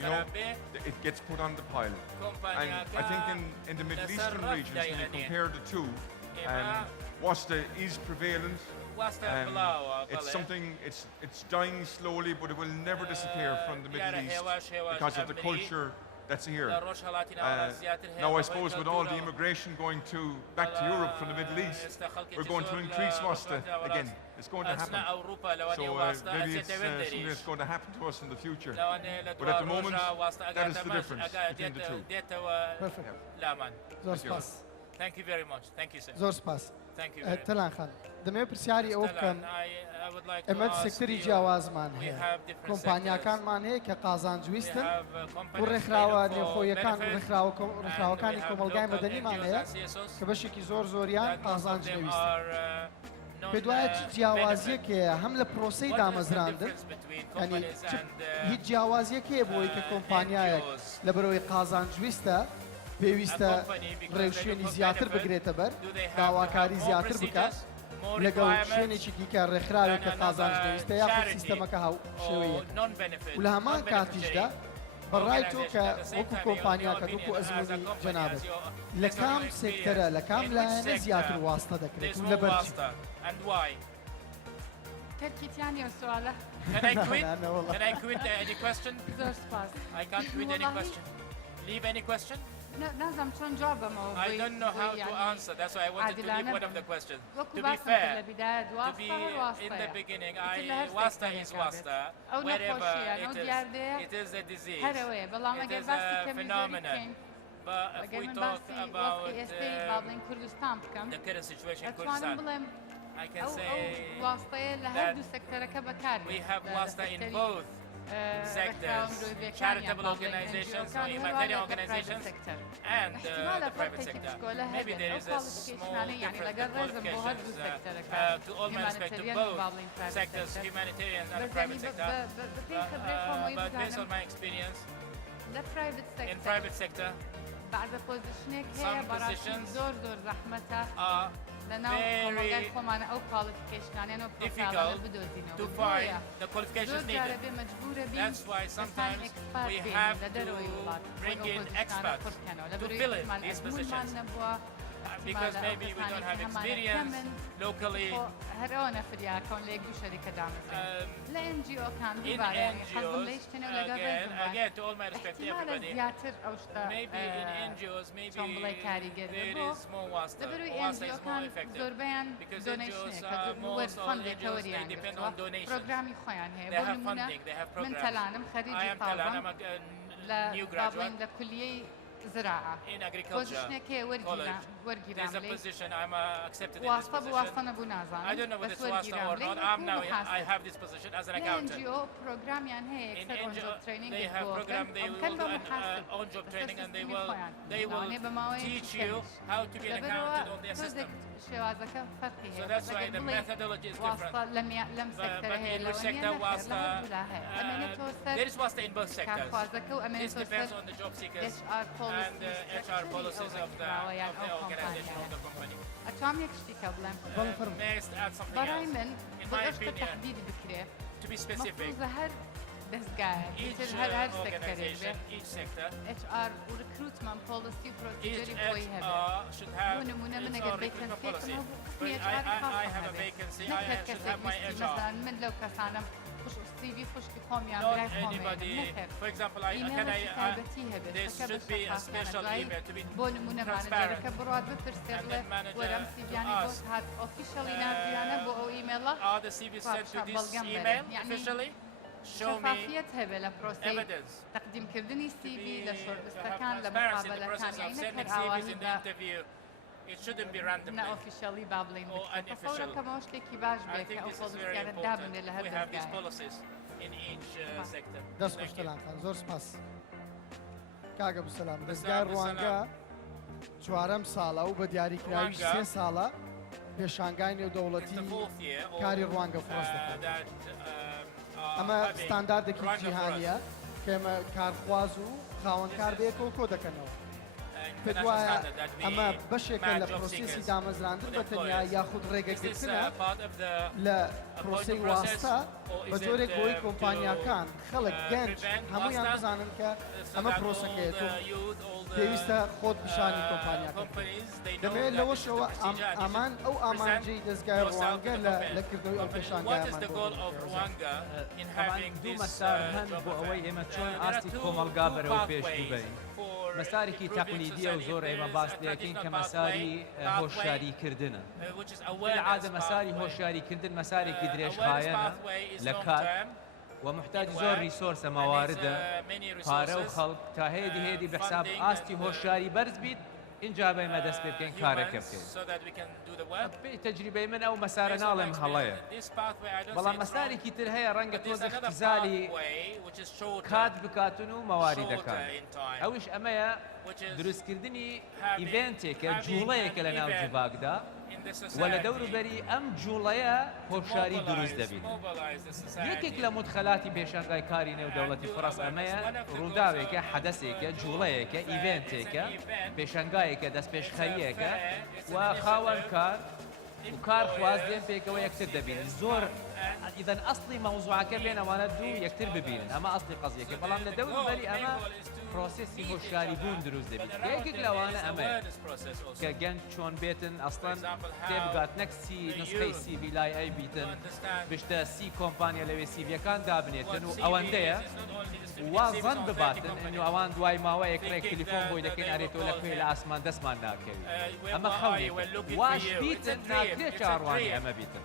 you know, it gets put on the pile. And I think in the Middle Eastern regions, when you compare the two, Wasta is prevalent. It's something, it's dying slowly, but it will never disappear from the Middle East because of the culture that's here. Now I suppose with all the immigration going back to Europe from the Middle East, we're going to increase Wasta again. It's going to happen. So maybe it's something that's going to happen to us in the future. But at the moment, that is the difference between the two. Perfect. Thank you very much. Thank you, sir. زۆر سپاس. Thank you very much. تەلان خان دەمەوێت پرسیاری ئەوە بکەم ئەمە سێکتەری جیاوازمان هەیە کۆمپانیاکانمان هەیە کە قازانجویستن و ڕێکخراوە نێوخۆیەکان و ڕێکخراوەکانی کۆمەلگای مەدەنیمان هەیە کە بەشێکی زۆر زۆریان قازانج نەویستن پێ دوایە چ جیاوازیەک هەیە هەم لە پرۆسەی دامەزراندن ینی هیچ جیاوازیەک هەیە بۆی کە کۆمپانیایەک لە بەرەوەی قازانجویستە پێویستە ڕێوشێنی زیاتر بگرێتە بەر داواکاری زیاتر بکات لەگەڵ شوێنێکی دیکە ڕێکخراوێک کە قازانج نەویستە یاخود سیستەمەکە هاو شێوەیە و لە هەمان کاتیشدا بەڕای تۆ کە وەکو کۆمپانیاکە وەکو ئەزموونی جەنابەت لە کام سێکتەرە لە کام لایەنە زیاتر واستە دەکرێت و لەبەر چی؟ تركيتياني السؤال. Can I quit? Can I quit any question? I can't quit any question. Leave any question? I don't know how to answer. That's why I wanted to leave one of the questions. To be fair, to be in the beginning, Wasta is Wasta. Wherever it is a disease. It is a phenomenon. But if we talk about the current situation in Kurdistan, I can say that we have Wasta in both sectors, charitable organizations or humanitarian organizations and the private sector. Maybe there is a small difference in qualifications to all my respect to both sectors, humanitarian and the private sector. But based on my experience in private sector, some positions are very difficult to find the qualifications needed. That's why sometimes we have to bring in experts to fill in these positions. because maybe we don't have experience locally. هرونه فرياكون ليجو شركة دامه لا NGO كان In دوباره يعني حظهم NGOs, ليش تنو again, to all my respect to everybody, زياتر أو شتا maybe in NGOs, maybe there is more wasta. Wasta is more effective. Because NGOs are most all NGOs, they depend on donations. برنامج خوان هي They have funding, they have من programs. تلانم I خريج am Talan, I'm a new graduate لكلية زراعة in agriculture بوزيشنك college. There's a ورقي position, I'm accepted in this واسطة position. بواسطة نبو نازان I don't know whether it's wasta or not. I'm now I have this position as an accountant. NGO program يعني هي In أكثر on NGO, job training they have program, they will do an on-job training and they will teach you how to be an accountant on their system. So that's why the methodology is different. But in which sector wasta? There is wasta in both sectors. This depends on the job seekers and the HR policies of the organization of the company. أتوام يكشتي كابلا May I add something براي else? من In my بقشت opinion, تحديد بكرة to be specific, مفروض هر دستگاه each هر organization, each sector, HR recruitment policy each procedure بوي هبه HR should have ونمونا من its أجل own recruitment vacancy policy. كما But قسمي HR I have a vacancy, I should have my HR. مثلا من لو كسانم خوش CV خوش كخوم يا Not براي خوم anybody. For example, there should be a special email to be بونمونا transparent. مانجر كبروات بترسل And then manager ورم CV يعني to بوت ask, هاد officially نازيانا بو أو إيميلا Are the CVs sent to this email officially? Show me شفافية هبه لبروسي evidence. تقديم كردني To CV be- لشورت to have استكان transparency in the لمقابلة process كان of يعني sending كر CVs in the أواهي interview. It shouldn't be randomly. نا officially بابلين Or unofficial. تصور كما وشتكي باش I بيك think أو this is خلص very كانت important. دابن We لهذا have these الزاي policies in each sector. دەست Thank you. خۆشتەلان خان زۆر سپاس کاگە بسەلام دەستگای بسلام. ڕوانگە چوارەم ساڵە و بە دیاریکراوی ڕوانگە. 3 ساڵە پێشانگای It's نێودەوڵەتی the fourth year or, کاری ڕوانگە فرۆست دەکات that ئەمە having ستانداردێکی Rwanda for us. جیهانیە کە ئێمە کارخواز و خاوەنکار بەیەکەوە کۆ دەکەنەوە پێت international وایە standard that we ئەمە بەشێکە match لە job پرۆسیسی seekers دامەزراندن with بە تەنیا employers. یاخود Is this ڕێگەگرتنە part of the لە پرۆسی appointment process واستا or بە is جۆرێک it, بۆی to, کۆمپانیاکان خەڵک گەنج prevent هەمویان wasta? بزانن کە so ئەمە that all پرۆسەکەیەت و the youth, all the پێویستە خۆت پیشانی کۆمپانیاکە companies, they know دەمەوێت that لەوەشەوە it's a procedure and ئامان ئەو ئامانجەی دەستگای ڕوانگە لە کردنەوەی ئەو What is the goal of پێشانگایمان Rwanda in having دوو this مەسار هەن job بۆ ئەوەی ئێمە چۆن There are ئاستی two کۆمەڵگا بەرەوە پێش pathways ببین for مەسارێکی improving تەقلیدیە و society. زۆر ئێمە There باس is a لەکەین کە traditional مەساری pathway, هۆشیاریکردنە which is العادە awareness مەساری pathway. هۆشیاریکردن مەسارێکی Awareness درێژخایەنە pathway is لە long کار term و محتاج in زۆر work ریسۆرسە and مەواردە needs, many پارە و resources, خەڵک تا هێدی هێدی بەحساب funding ئاستی and, هۆشیاری بەرز بیت اینجا بەمە دەست پێ بکەین کارێکە humans بکەین so that we can do the work. پێی تەجریبەی من ئەو مەسارە Based on my ناڵێم هەڵەیە experience, this pathway, I don't بەڵام say it's wrong, مەسارێکی تر هەیە ڕەنگە but there's تۆزە another اختزالی pathway which is shorter, کات بکاتن و مەواری shorter دەکات in time, ئەوش ئەمەیە which is دروستکردنی having- ئیڤێنتێکە having جوڵەیەکە لە an ناو event جیڤاگدا in the و لە society دەوروبەری ئەم جوڵەیە هۆشیاری دروست mobilize دەبین the society. یەکێک لە مدخەلاتی پێشانگای کاری نێودەوڵەتی فڕەس ئەمەیە ڕووداوێکە حەدەسێکە جوڵەیەکە ئیڤێنتێکە پێشانگایەکە دەست پێشخەریەکە و خاوەن کار و کار خواز دێن پێکەوە یەکتر دەبین زۆر ئیدەن ئەسڵی مەوزوعەکە بێن ئەوانە دوو یەکتر ببینن ئەمە ئەسڵی قەزیەکە بەڵام لە دەوروبەری ئەمە پرۆسێسی هۆشیاری بوون دروست دەبێت یەکێک لەوانە ئەمەیە کە گەنج چۆن بێتن ئەسڵەن تێبگات نەک سی نسخەی سیڤی لای ئەی بیتن بشتە سی کۆمپانیا لەوێ سیڤیەکان دابنێتن و ئەوەندەیە وازەن بباتن ئەنو ئەوان دوای ماوەیەک ڕێک تەلیفۆن بۆی دەکەین ئارێتەوە لە کوێ لە ئاسمان دەستمان ناکەوی ئەمە خەونێک واش بیتن ناکرێت چاڕوانی ئەمە بیتن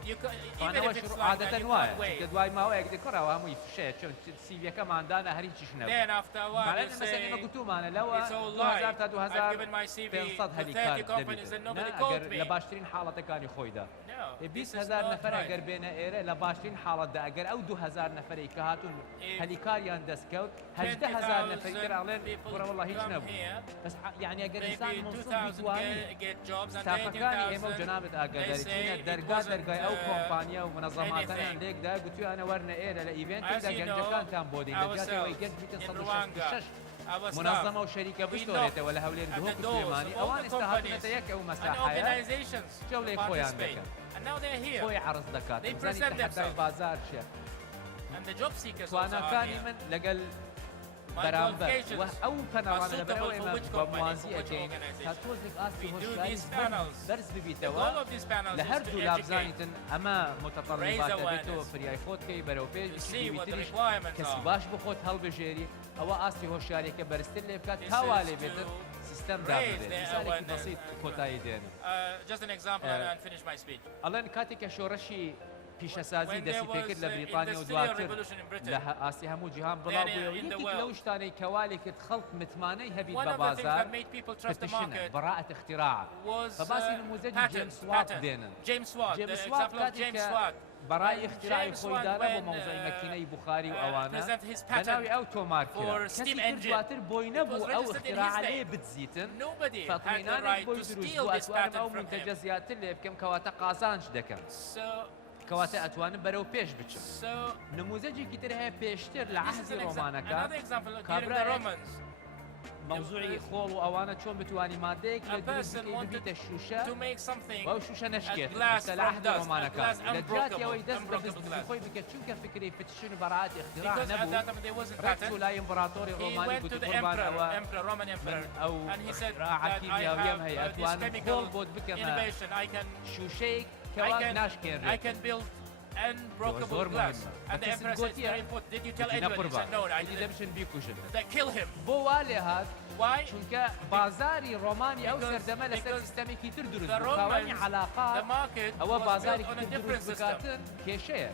توانەوەش عادەتەن وایە کە دوای ماوەیەک دەکڕەوە هەمووی فشێ چۆن سیڤیەکەماندانە هەریچیش نەبوو مەسەلێمە گوتومانە لەوە 2000 تا 2500 هەلیکار دەبێت ئەگەر لە باشترین حاڵەتەکانی خۆیدا 200,000 نەفەر ئەگەر بێنە ئێرە لە باشترین حاڵەتدا ئەگەر ئەو 2000 نەفەرەی کە هاتوون هەلیکاریان دەستکەوت 18,000 نەفەری تر ئاڵێن وەڵڵە هیچ نەبوو بەس یعنی ئەگەر ئینسان منسوب بیتوانی ستافەکانی ئێمە و جەنابەت ئاگاداریچینە دەرگای ئەو کۆمپانیا و منەظەماتەیان لێکدا گوتویانە وەرنە ئێرە لە ئیڤێنتێکدا گەنجەکانتان بۆ دەین دەجاتەوەی گەنج بیتن 166 منظمة وشركة بشتوريته ولا هولين بهوك سليماني أوان استهاتنة يك أو مساحة جولة خويان دكا خوي عرض دكات مزاني تحدى البازار شيء تواناكاني من لقل بەرامبەر ئەو پەنەڵانە بەرەوە ئێمە بە موازی ئەەکەین تا تۆزێک ئاستی هۆشیاری بەرز ببیتەوە لە هەردوو لابزانیتن ئەمە متەطەڵیباتە بێتەوە فریای خۆتکەی بەرەو پێش بتریش کەسی باش بخۆت هەڵبژێری ئەوە ئاستی هۆشیارێکە بەرزتر لێ بکات تاوا لێ بێتن سیستەم دابێت مثالێکی بەسیط کۆتایی دێنن ئەڵێن کاتێککە شۆڕەشی پیشەسازی دەستی پێکرد لە بریتانیا و دواتر لە ئاسی هەموو جیهان بڵاو بووە یەکێک لەو شتانەی کەوالێ کرد خەڵک متمانەی هەبیت بە بازار پێشنە بەڕاعەت اختراع بەباسی نموزەجی جیمس وات دێنن جیمس وات کاتێککە بەڕای اختراعی خۆیدانە بۆ مەوزەی مەکینەی بوخاری و ئەوانە بەناوی ئەو تۆمار کرد کەسی تر دواتر بۆی نەبوو ئەو اختراع لێ بتزیتن فەقمینانێک بۆی دروست بوو ئەتوانم ئەو منتەجە زیاتر لێ بکەم کەواتە قازانج دەکەم کەواتە ئەتوانم بەرەو پێش بچم نموزەجێکی تر هەیە پێشتر لە عەهدی ڕۆمانەکە کابرا مەوزوعی خۆڵ و ئەوانە چۆن بتوانی مادەیەک لە دروست ببیتە شوشە ئەو شوشە نەشکێت لە عەهدی ڕۆمانەکان لە دواتیەوەی دەست بە بزنسی خۆی بکرد چونکە فکری فتشن و بەڕاعەتی اختراع نەبوو ڕەچوو لای ئیمپراتۆری ڕۆمانی گوتی قوربانەوە ئەو اختراعە کیمیاویەم هەیە ئەتوانم خۆڵ بۆت بکەمە شوشەیەک کەوا ناشکێنرێت unbreakable glass. And the emperor said, very important, did you tell anyone? He said, no, I didn't. They kill him. Why? چونکە بازاری ڕۆمانی ئەو سەردەمە لەسەر سیستەمێکی تر دروست بوو خاوەنی عەلاقات ئەوە بازارێکی تر دروست بکاتن کێشەیە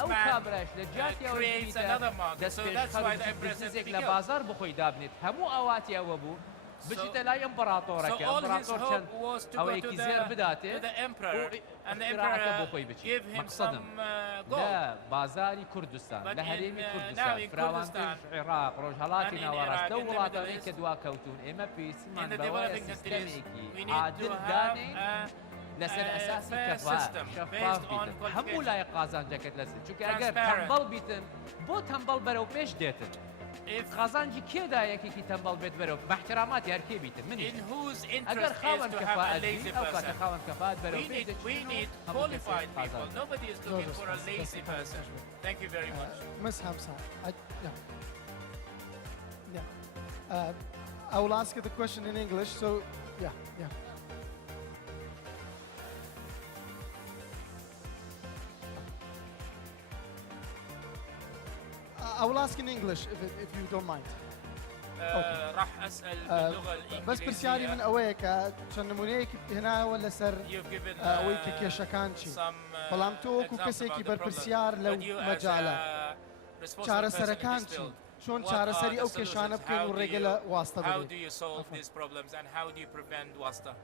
ئەو کابراش لە جیاتیەوەی دەست پێش خەڵکی بزنسێک لە بازار بخۆی دابنێت هەموو ئەواتی ئەوە بوو بچیتە لای ئەمپەراتۆرەکە ئەمپەراتۆر چەند ئەوەیەکی زێر بداتێت اختراعەکە بۆ خۆی بچێت مەقسەدم لە بازاری کوردستان لە هەرێمی کوردستان فراوانتر عێراق ڕۆژهەڵاتی ناوەڕاست لەو وڵاتانەی کە دوا کەوتون ئێمە پێویستیمان بەوەیە سیستەمێکی عادل دانین لەسەر ئەساسی شەفاف بیتن هەموو لایە قازانجەکەت لەسەر چونکە ئەگەر تەمبەڵ بیتن بۆ تەمبەڵ بەرەو پێش دێتن قازانجی کێدا یەکێکی تەمبەڵ بێت بەرەو بە احتراماتی هەر کێ بیتن منی ئەگەر خاوەن کەفاعەت بیت ئەو کاتە خاوەن کەفاعەت بەرەو پێش دێت We need qualified people. Nobody is looking for a lazy person. Thank you very much. Miss Hamza, I will ask you the question in English, so yeah. I will ask in English if you don't mind. راح اسال باللغه الانجليزيه بس برسياري من اويك عشان نمونيك هنا ولا سر اويك كيشكان شي بلام تو كو كسيكي برسيار لو مجاله چاره سرکان شي شلون چاره سري او كيشانه بكين ورجله واسطه How do you solve these problems and how do you prevent واسطه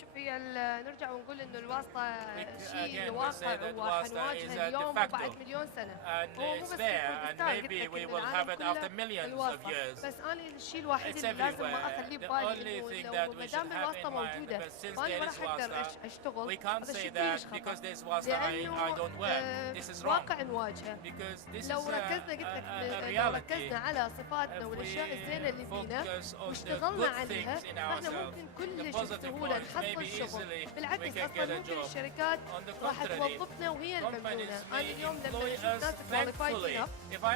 شوفي نرجع ونقول انه الواسطه شيء واقع وحنواجهه اليوم وبعد مليون سنه هو مو بس بس انا الشيء الوحيد اللي لازم ما اخليه ببالي انه ما دام الواسطه موجوده وانا ما راح اقدر اشتغل هذا الشيء كلش خطر لانه واقع نواجهه لو ركزنا قلت لك لو ركزنا على صفاتنا والاشياء الزينه اللي فينا واشتغلنا عليها احنا ممكن كلش بسهوله نحصل الشغل بالعكس اصلا ممكن الشركات راح توظفنا وهي الممنونه انا اليوم لما اشوف ناس كواليفايد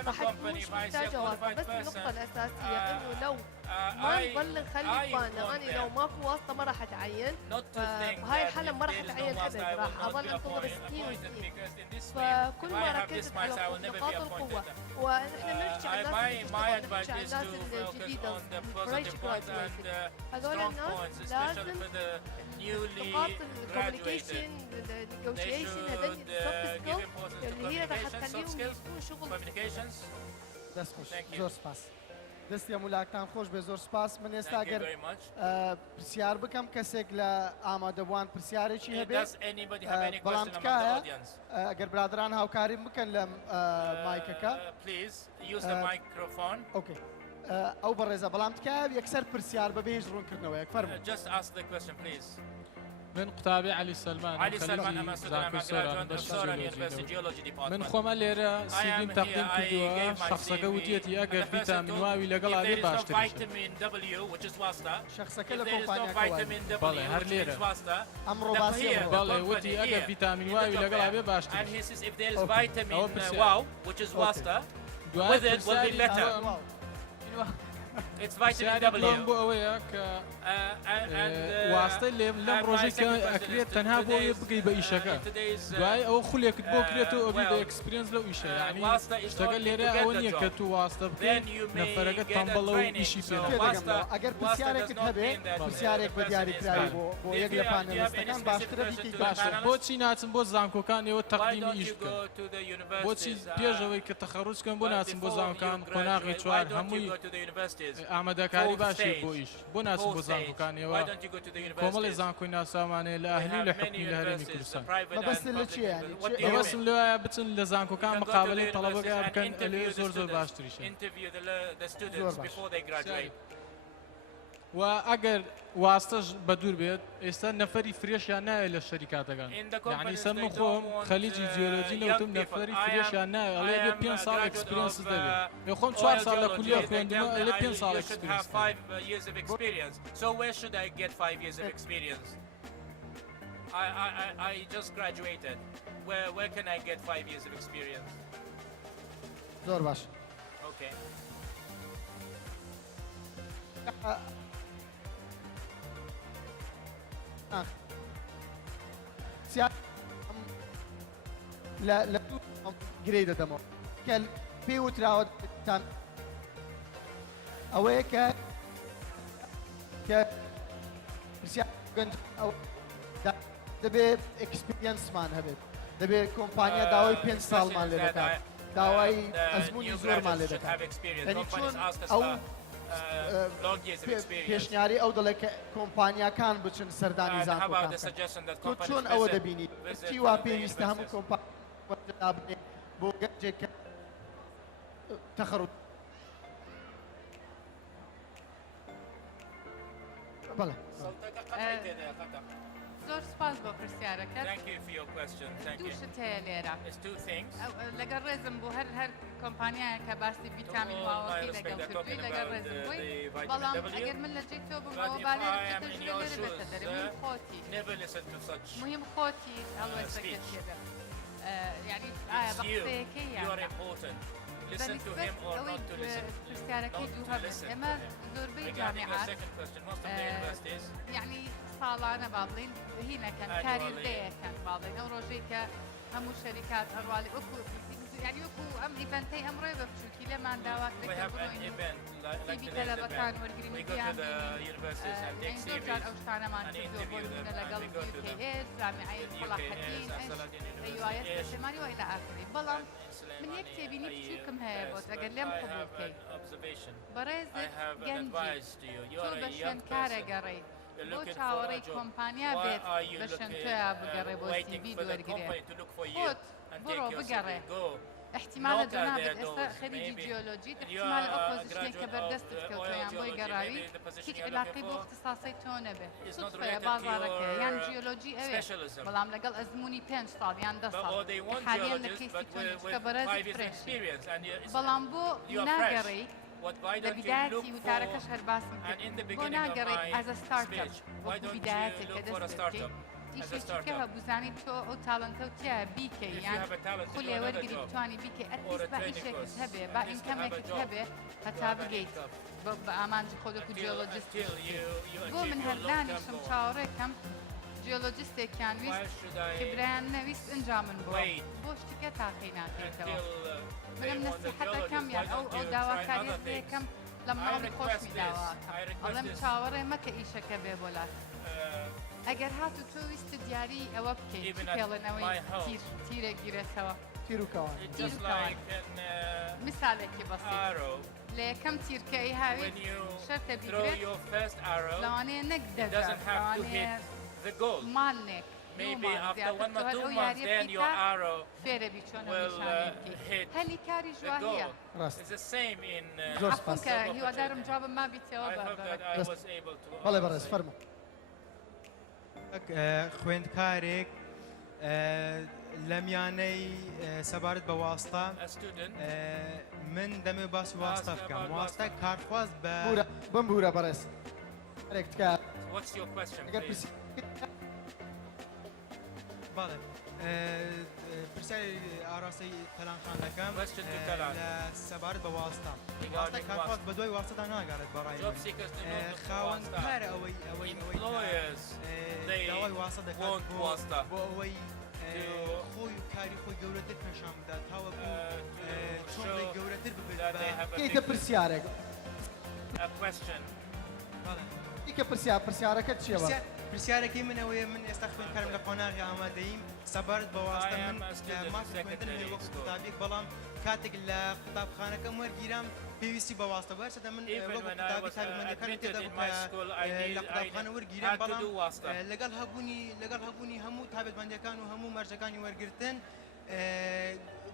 راح تكون مش محتاجه واسطه بس النقطه الاساسيه انه لو ما نظل نخلي بالنا انا لو ماكو واسطه ما راح اتعين فهاي الحاله ما راح اتعين ابد راح اظل انتظر سنين وسنين فكل ما ركزت على نقاط القوه ونحن نرجع الناس الجديده الفريش جرادويتد هذول الناس لازم نقاط الكوميونيكيشن النيغوشيشن هذول السوفت سكيل اللي هي راح تخليهم يسوون شغل دەست زۆر سپاس دەستی هەمولاکتان خۆش بێ زۆر سپاس من ئێستا ئەگەر پرسیار بکەم کەسێک لە ئامادەبووان پرسیارێکی هەبێت بەڵام تکایە ئەگەر برادران هاوکاریم بکەن لە مایکەکە ئەو بەڕێزە بەڵام تکایە یەکسەر پرسیار بەبێ هیچ ڕوونکردنەوەیەک فەرموو من قوتابی علی سلمان علي سلمان أما سودان دكتوران يونيفرسيتي جيولوجي من ديبارتمنت خۆمە لێرە سیدیم تەقدیم کردووە شخصەکە وتێتی ئەگەر ڤیتامین واوی لەگەڵ ئابێ باشتر شخصەکە لە کۆمپانیاکە بەڵێ هەر لێرە ئەمڕۆ باسی بەڵێ وتی ئەگەر ڤیتامین واوی لەگەڵ ئابێ باشتر And he says if there is vitamin wow, which is wasta, with it will be better. It's vitamin W. بۆ ئەوەیە کە واستە لەم ڕۆژێکە ئەکرێت تەنها بۆ ئەوەیە بگەی بە ئیشەکە دوای ئەوە خولێکت بۆ کرێتەوە ئەوی بە ئەکسپرینس لەو ئیشە یعنی شتەکە لێرە ئەوە نییە کە تو واستە بکەیت نەفەرەکەت تەمبەڵە و ئیشی پێ ئەگەر پرسیارێکت هەبێ پرسیارێک بە دیاریکراوی بۆ یەک لە پانێلەستەکان باشترە بیکەیت باشە بۆچی ناچم بۆ زانکۆکانەوە تەقدیمی ئیش بکەن بۆچی پێشەوەی کە تەخەڕوج بکەن بۆ ناچم بۆ زانکۆکان قۆناغی چوار هەمووی ئامادەکاری باشی بۆ ئیش بۆ ناچم بۆ زانکۆکانەوە کۆمەڵی زانکۆی ناسامانەیە لە ئەهلی و لە حکمی لە هەرێمی کوردستان بەبەستت لە چییە بەبەستم لەوایە بچن لە زانکۆکان مقابلەی تەڵەبەکە بکەن لێ زۆر باشتریشە و ئەگەر واستەش بە دوور بێت ئێستا نەفەری فرێشیان نایە لە شەریکاتەکان یعنی سەر من خۆم خەلیجی جیۆلۆجی نەوتم نەفەری فرێشیان نایە ئەڵێ بێ 5 ساڵ ئەکسپرینس دەبێت بێ خۆم 4 ساڵ لە کولیە خوێندمەوە ئەلێ 5 ساڵ ئەکسپرینس So where should I get 5 years of experience? I just graduated. Where can I get 5 years of experience? زۆر باش Okay. لە گرەی دەدەمەوە کە پێی وتراوەتان ئەوەیە کە دەبێت ئەکسپریەنسمان هەبێت دەبێت کۆمپانیا داوای 5 ساڵمان لێ دەکات داوای ئەزمموی زۆرمان لێ دەکات یعنی چۆن ئەو پێشنیاری ئەو دەڵێ کە کۆمپانیاکان بچن سەردانی زانکۆکان تۆ چۆن ئەوە دەبینی چی وا پێویستە هەموو کۆمپانیا بنێ بۆ گەنجێک کە تەخەڕوج بەڵێ زۆر سپاس بۆ پرسیارەکەت Thank you for your question. Thank دوو you. شت هەیە لێرە It's two things. لەگەڵ ڕێزم بوو هەر کۆمپانیایە کە باسی ڤیتامین واوەکەی لەگەڵ کردووی لەگەڵ ڕێزم بووی بەڵام ئەگەر من لە جێی تۆ بمەوە بالێرەکەتەش لێرە بێتە دەرە مهم خۆتی Never listen to such. مهم خۆتی هەڵوێستەکەت تێدە یعنی ئایا بە قسەیەکەی You are important. Listen to him or not to listen. پرسیارەکەی دوو هەبێت ئێمە زۆربەی Regarding the جامعات second question, most of the universities یعنی ساڵانە با بڵین هینەکەن کاری ڕێیەکەن با بڵین ئەو ڕۆژەی کە هەموو شەریکات هەڕوالی وەکو یعنی وەکو ئەم ئیڤەنتەی ئەمڕۆی بە بچووکی لەمان داوا we have an event like تیبی today's تەلەبەکان event. وەرگرمی We go to the universities and take زۆر جار ئەو series شتانەمان and کردووە interview بۆ them لەگەڵ and we go to them. UKS جامعەی فەڵاحەدین UIS سێماری وای لە ئاخری بەڵام من یەک تێبینی بچووکم هەیە بۆت ئەگەر لێم قبول بکەیت بەڕێزت گەنجی تۆ بە شوێنکارە گەڕێیت بۆ چاوەڕێی کۆمپانیا بێت بە شوێن تۆیا بگەڕێ بۆ سیڤی دووەرگرێ خۆت بڕۆ بگەڕێ احتمال جنابت ئێستا خەریجی جیۆلۆجیت احتمال ئەو پۆزیشنێک کە بەردەستت کەوتۆیان بۆی گەڕاوی هیچ علاقی بۆ اختصاصی تۆ نەبێ سوودفەیە بازارەکە یان جیۆلۆجی ئەوێ بەڵام لەگەڵ ئەزمموی 5 ساڵ یان 10 ساڵ حالیان لە کەیسی تۆ کە بەرەزی فرێشی بەڵام بۆ ناگەڕێی لە بیدایەتی وتارەکەش هەر باسم کرد بۆ ناگەڕێی ئەز ستارتەپ وەکو بیدایەتێک کە دەست بکەیت تیشێکی هەبوو تۆ ئەو تاڵنتە و تیا بیکەی یان خولێ وەرگری بتوانی بیکەی ئەتلیست با ئیشێکت هەبێ با ئینکەمێکت هەبێ هەتا بگەیت بە ئامانجی خۆدەک و جیۆلۆجیست بۆ من هەردانیشم چاوەڕێکەم جیۆلۆجیستێکیان ویست کە برایان نەویست ئەنجام من بۆ شتەکە تاقی ناکەیتەوە منم نەسیحەتەکەم یان ئەو داواکاریەکەم لە ماڵی خۆشمی داواکەم ئەڵێم چاوەڕێ مەکە ئیشەکە بێ بۆ لات ئەگەر هاتو تۆ ویستە دیاری ئەوە بکەیت پێڵێنەوەی تیرێک گیرێتەوە تیر و کەوان مثالێکی بەسیط لە یەکەم تیرکەی هاوی شەرتە بیگرێت لەوانەیە نەک دەزات لەوانەیە ماڵنێک Maybe after 1 or 2 months, then your arrow will hit the goal. It's the same in هیوادارم جوابم ما بیتەوە I hope that I was able to بەڵێ بەڕێز فەرموو خوێندکارێک لە میانەی سەبارەت بە واستا من دەمێ باسی واستا بکەم واستا کارخواز بە بمبورە بەڕێز What's your question, please? بەڵێ پرسیاری ئاراسی تەلانخان دەکەم لە سەبارەت بە واستا واستا کارخواز بە دوای واستا ناگارێت بەڕای خاوەنکارە ئەوەی داوای واستا دەکات بۆ ئەوەی خۆی و کاری خۆی گەورەتر پێشان بدات تاوەکو چۆن گەورەتر ببێتە پرسیارێک دیکە پرسیارەکە چیە پرسیارەکەی منەوەیە من ئێستا خوێندکارم لە قۆناغی ئامادەییم سەبارەت بە واستا من ماسی خوێندن وەکو قوتابێک بەڵام کاتێک لە قوتابخانەکەم وەرگیرام پێویستی بە واستا بەرسەدە من وەکو قوتابی تایبەتمەندەکانی تێدا لە قوتابخانە وەرگیرم بەڵام لەگەڵ هەبوونی هەموو تایبەتمەندەکان و هەموو مەرجەکانی وەرگرتن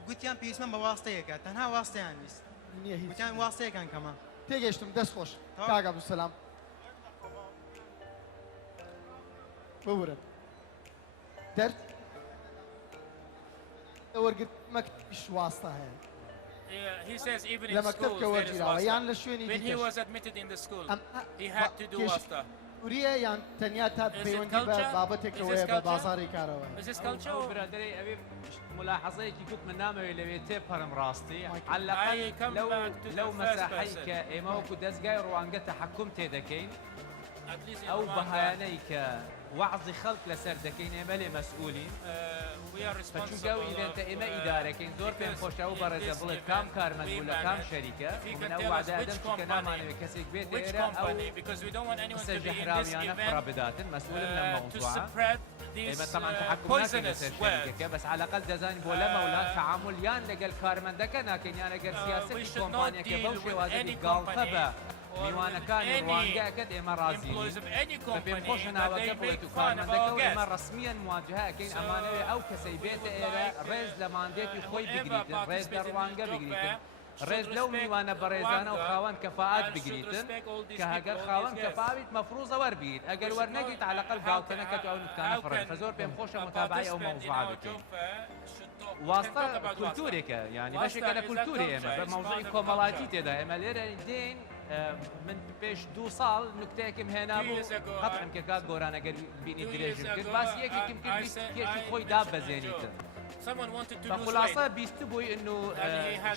گوتیان پێویستمان بە واستەیەکە تەنها واستەیان ویست گوتیان واستەیەکان کەمە تێگەیشتم دەست خۆش کاک عەبدولسەلام بورن درد وەرگرت مەکتبیش واستا هەیە He says even in لە schools مەکتەبکە there is وەرگیراوە یان لە wasta. شوێنی When he was admitted in the school, he had to do wasta. وریە یان تەنیا تا پەیوەندی بە بابەتێکەوەیە بە بازاری کارەوە Is this culture? برادری ئەوێ ملاحظەیەکی گوت من نامەوێ لەوێ تێپەڕم ڕاستی عەلەقەل لەو مەساحەی کە ئێمە وەکو دەستگای ڕوانگە تەحەکوم تێدەکەین ئەو بەهایانەی کە وعظی خەڵک لەسەر دەکەین ئێمە لێ مەسئولین چونکە ئەو ئیڤێنتە ئێمە ئیدارەکەین زۆر پێم خۆشە و بەڕێزە بڵێت کام کارمەند بوو لە کام شەریکە من ئەو وعدەدەم چونکە نامانەوێت کەسێک بێتە ئێرە ئەو قسە ژەهراویانە فڕە بداتن مەسئولم لەم مەوزوعە ئێمە تەمان تەحەکوم ناکەین لەسەر شەریکەکە بەس عەلەقەل دەزانین بۆ لە مەولان تەعامل یان لەگەڵ کارمەندەکە ناکەین یان ئەگەر سیاسەتی کۆمپانیەکە بەو شێوازەی گاڵتە بە میوانەکانی ڕوانگەکەت ئێمە ڕازیین بە پێم خۆشە ناوەکە بڵێت و کارمەندەکە و ئێمە ڕسمیەن مواجهەکەین ئەمانەوێ ئەو کەسەی بێتە ئێرە ڕێز لە ماندێتی خۆی بگریتن ڕێز لە ڕوانگە بگریتن ڕێز لەو میوانە بەڕێزانە و خاوەن کەفاعات بگریتن کە هەگەر خاوەن کەفاویت مەفروزە وەربگریت ئەگەر وەرنەگریت عەلەقەل گاڵتەنەکەت و ئەو نوتکانە فڕن زۆر پێم خۆشە متابعی ئەو مەوزوعە بکەین واستا کولتورێکە یعنی بەشێکە لە کولتوری ئێمە بە مەوزوعی کۆمەڵاتی تێدا ئێمە لێرە دێن من پێش 2 ساڵ نکتەیەکم هێنا بوو قەتعەن کە کاک گۆرانەگەر بینی درێژم کرد باسی یەکێکم کرد کێشی خۆی دابەزێنیتن بەخلاصە بیست بووی ئنو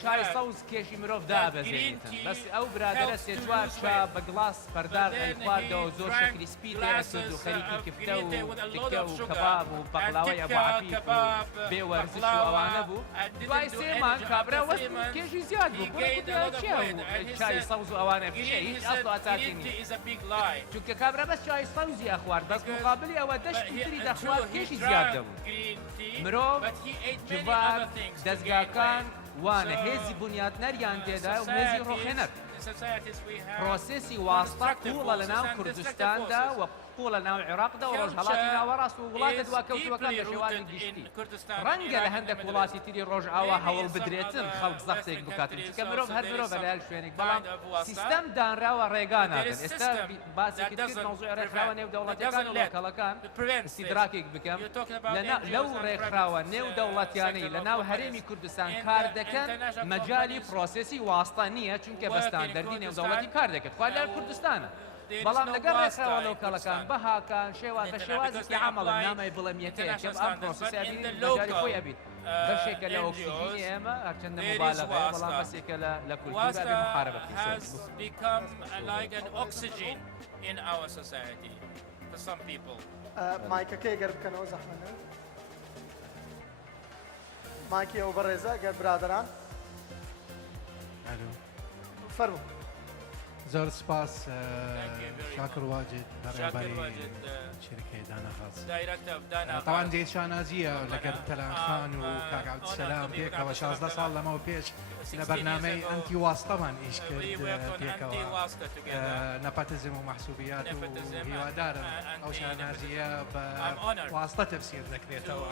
شای سەوز کێشی مرۆڤ دابەزێنیتن بەس ئەو برادرە سێ چوار چا بە گڵاس پەردار ئەیخواردەوە زۆر شەکری سپی تێرە کرد و خەریکی کفتە و تکە و کەباب و بەقلاوەی ئەبو عەفیف و بێوەرزش و ئەوانە بوو دوای 3 مانگ کابرا وەست کێشی زیاد بوو چای سەوز و ئەوانە بشێ هیچ ئەسڵ و ئەتاتی نییە چونکە کابرا بەس چای سەوزی ئەخوارد بەس مقابلی ئەوە دەشتی تری دەخوارد کێشی زیاد دەبوو مرۆڤ جوار دەستگاکان وانە هێزی بنیادنەریان تێدا و هێزی ڕۆخێنەر پرۆسێسی واستا قوڵە لە ناو کوردستاندا و قوڵە ناو عێراقدا و ڕۆژهەڵاتی ناوەڕاست و وڵاتە دواکەوتووەکان لە شێوازی گشتی ڕەنگە لە هەندێک وڵاتی تری ڕۆژئاوا هەوڵ بدرێتن خەڵک زەختێک بکاتن چونکە مرۆڤ هەر مرۆڤ لە هەر شوێنێک بەڵام سیستەم دانراوە ڕێگا ناکەن ئێستا باسێکی کرد مەوزوعی ڕێکخراوە نێودەوڵەتیەکان و لۆکەڵەکان استیدراکێک بکەم لەو ڕێکخراوە نێودەوڵەتیانەی لە ناو هەرێمی کوردستان کار دەکەن مەجالی پرۆسێسی واستا نییە چونکە بە ستاندەردی نێودەوڵەتی کار دەکەن خوا لەر کوردستانە بەڵام لەگەڵ ڕێکخراوە لۆکەڵەکان بەهاکان بە شێوازێکی عەمەڵن نامەی بڵێم یەکەیەکێ ئەم پرۆسەسیا بینین مەجالی خۆی ئەبیت بەشێکە لە ئۆکسیجینی ئێمە هەرچەندە مبالغەیە بەڵام بەسێکە لە کولتورا بێ محارەبەتی مایکەکەی گەر بکەنەوە زەحمەتە مایکی ئەو بەڕێزە گەر برادەران فەرموو زۆر سپاس شاکر واجد بەڕێوەبەری شرکەی دانەخاز تاوان دێشانازیە لەگەر تەلانخان و کاک عەبدولسەلام پێکەوە 16 ساڵ لەمەوە پێش لە بەرنامەی ئەنتی واستەمان ئیش کرد پێکەوە نەپەتزم و مەحسوبیات و هیوادارم ئەو شانازیە بە واستە تەفسیر دەکرێتەوە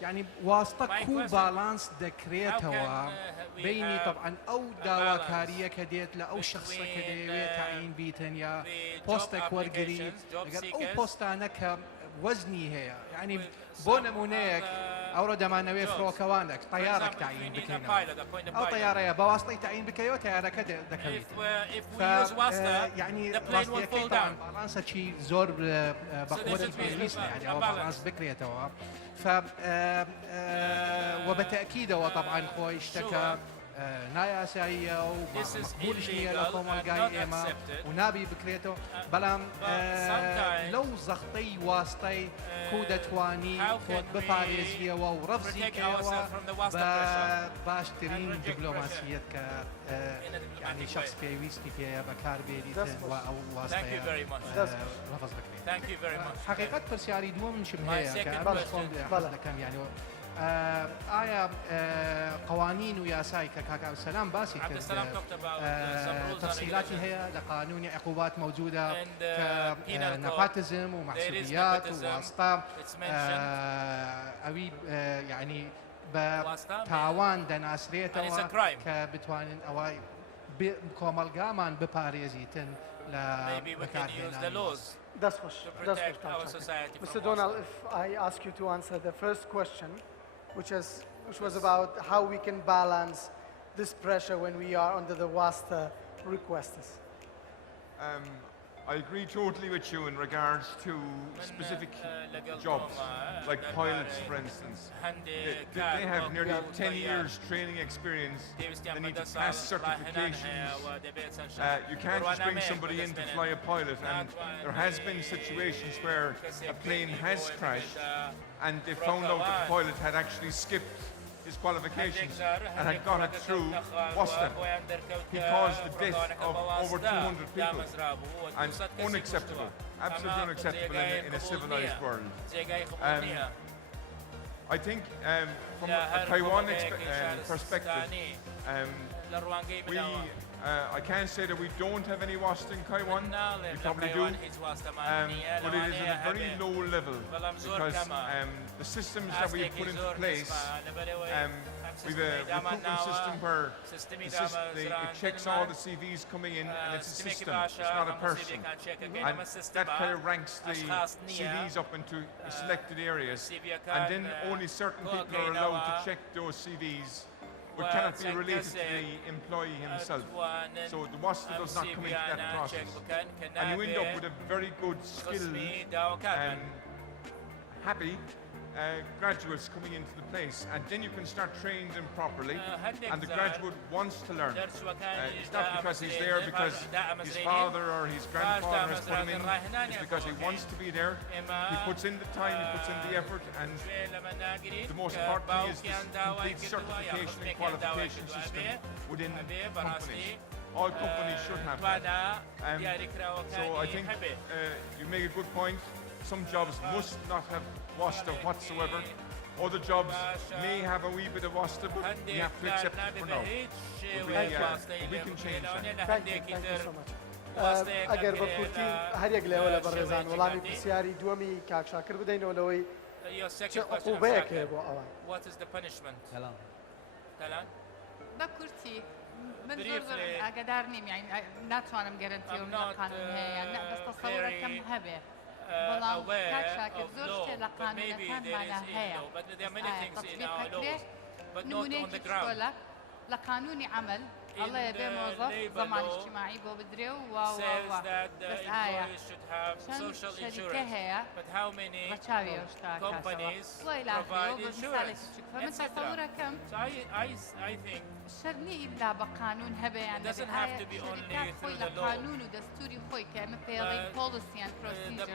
يعني واسطة كو بالانس دكريتوا بيني طبعا او داواكارية كديت لا او شخصة كديت تعيين بيتن يا بوستك ورقري او بوستانك وزني هي يعني بون مونيك او ما نوي فروكوانك طيارك تعيين بكينا او طياره يا بواسطه تعيين بكيو طياره كده دكويت يعني واسطه طبعا بالانس شيء زور بقول البيزنس يعني او بالانس بكري توا وبالتاكيد هو طبعا خوي اشتكى نايا سايا ومقبول شنيا لكم الجاي إما ونابي بكريتو بلام لو زغطي واسطي كودة تواني كود بفاريزية ورفزي كيوا باشترين دبلوماسية ك يعني شخص بيويستي في بكار بيريتن أو واسطي رفز بكري حقيقة برسياري دوم من شبهية كان يعني آیا قوانين وياساي كاكا السلام باسي تفصيلاتي هي لقانون عقوبات موجودة كنفاتزم ومحسوبيات وواسطة أوي يعني بتاوان دناسريته كبتوان أواي بكومالغامان بباريزيتن That's for Mr. Donald, if I ask you to answer the first question, which was about how we can balance this pressure when we are under the WASTA requests. I agree totally with you in regards to specific jobs, like pilots, for instance. They have nearly 10 years training experience. They need to pass certifications. You can't just bring somebody in to fly a pilot, and there has been situations where a plane has crashed and they found out that the pilot had actually skipped his qualifications and had got it through Wasta. He caused the death of over 200 people, and unacceptable, absolutely unacceptable in a civilized world. I think from a Taiwan perspective, I can't say that we don't have any Wasta in Taiwan, we probably do, but it is at a very low level because the systems that we put into place, we have a recruitment system where it checks all the CVs coming in, and it's a system, it's not a person, and that kind of ranks the CVs up into selected areas, and then only certain people are allowed to check those CVs, but cannot be related to the employee himself. So the WASTA does not come into that process. And you end up with a very good, skilled, happy graduates coming into the place, and then you can start training them properly, and the graduate wants to learn. It's not because he's there because his father or his grandfather has put him in, it's because he wants to be there, he puts in the time, he puts in the effort, and the most important thing is this complete certification and qualification system within companies. All companies should have that. So I think you make a good point. Some jobs must not have WASTA whatsoever. Other jobs may have a wee bit of WASTA, but we have to accept it for now. But we can change that. Thank you so much. ئەگەر بە کورتی هەرێک لێوە لە بەڕێزان وەڵامی پرسیاری دووەمی کاک شاکر بدەینەوە لەوەی چ عقوبەیەک هەیە بۆ ئەوان. What is the punishment? تەلان بە کورتی من زۆر ئاگادار نیم یعنی ناتوانم گەرەنتیەوە لە قانون هەیە یان بەس تەسەوورەکەم هەبێ. بەڵام کاک شاکر زۆر شتێ لە قانونەکانمانە هەیە تەطبیق ئەکرێ نمونەیەکی چۆلە لە قانونی عەمەل ئەڵێ بێ مۆزەف زەمانی اجتیماعی بۆ بدرێ و واوەوە بەس ئایا چەند شەریکە هەیە بە چاوی ئەو شتاکە وڵی لاخرەوە بە مثالێکی چووکە من تەسەوورەکەم شەر نییە ئیلا بە قانون هەبێ یان شەریکات خۆی لە قانون و دەستوری خۆی کە ئەمە پێڵی پۆلیسی یان پرۆسیجر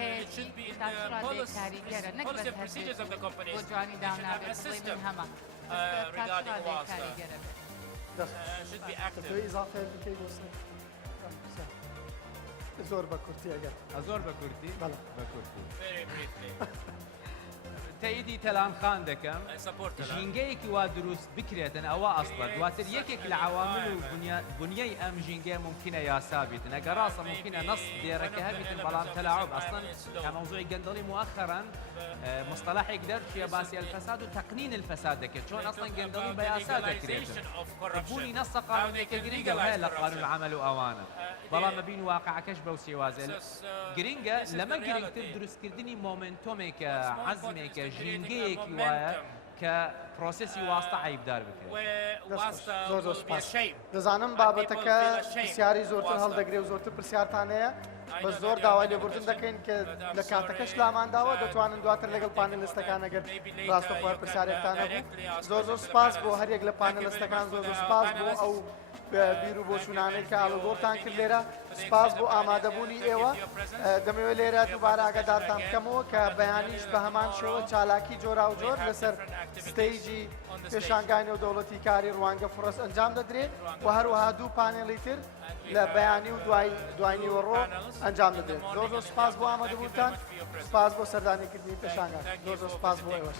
هەیەکی تاچڕا لێ کاریگەرە نەک بەس هەبێت بۆ جوانی داونابێت بڵێ من هەمە تاچڕا لێ کاریگەرە بێت. should be active. زۆر بە کورتی ئەگەر زۆر بە کورتی بەڵێ بە کورتی Very briefly. تەیدی تەلانخان دەکەم ژینگەیەکی وا دروست بکرێتن ئەوە ئەسڵە دواتر یەکێک لە عوامل و بنیەی ئەم ژینگەیە ممکنە یاسا بیتن ئەگەر ڕاستە ممکنە نەس دێرەکە هەبیتن بەڵام تەلاعب ئەسڵەن کەمەوزوعی گەندەڵی مؤخرا مصطلحێک دەرچێ باسی الفساد و تەقنین الفساد دەکرێت چۆن ئەسڵەن گەندەڵی بە یاسا دەکرێتن بوونی نەسە قانونێکە گرنگە هەیە لە قانون العمل و ئەوانە بەڵام ببین واقعەکەش بەو سێوازە گرنگە لەمە گرنگتر دروستکردنی مۆمنتۆمێکە عەزمێکە ژینگەیەکی وایە کە پرۆسەسی واستە عیبدار بکرێت زۆر سپاس دەزانم بابەتەکە پرسیاری زۆرتر هەڵدەگرێ و زۆرتر پرسیارتانەیە بە زۆر داوای لێبوردن دەکەین کە لە کاتەکەش لامانداوە دەتوانن دواتر لەگەڵ پانێلستەکان ئەگەر ڕاستەخۆی پرسیارێکتان هەبوو زۆر سپاس بۆ هەر یەک لە پانێلستەکان زۆر سپاس بۆ ئەو بیر و بۆچوونانەی کە ئاڵوگۆڕتان کرد لێرە سپاس بۆ ئامادەبوونی ئێوە دەمەوێت لێرە دووبارە ئاگادارتان بکەمەوە کە بەیانیش بە هەمان شێوە چالاکی جۆرا و جۆر لەسەر ستەیجی پێشانگای نێودەوڵەتی کاری ڕوانگە فڕۆسە ئەنجام دەدرێت و هەروەها دوو پانێڵی تر لە بەیانی و دوای نیوەڕۆ ئەنجام دەدرێت زۆر سپاس بۆ ئامادەبوونتان سپاس بۆ سەردانیکردنی پێشانگە زۆر سپاس بۆ ئێوەش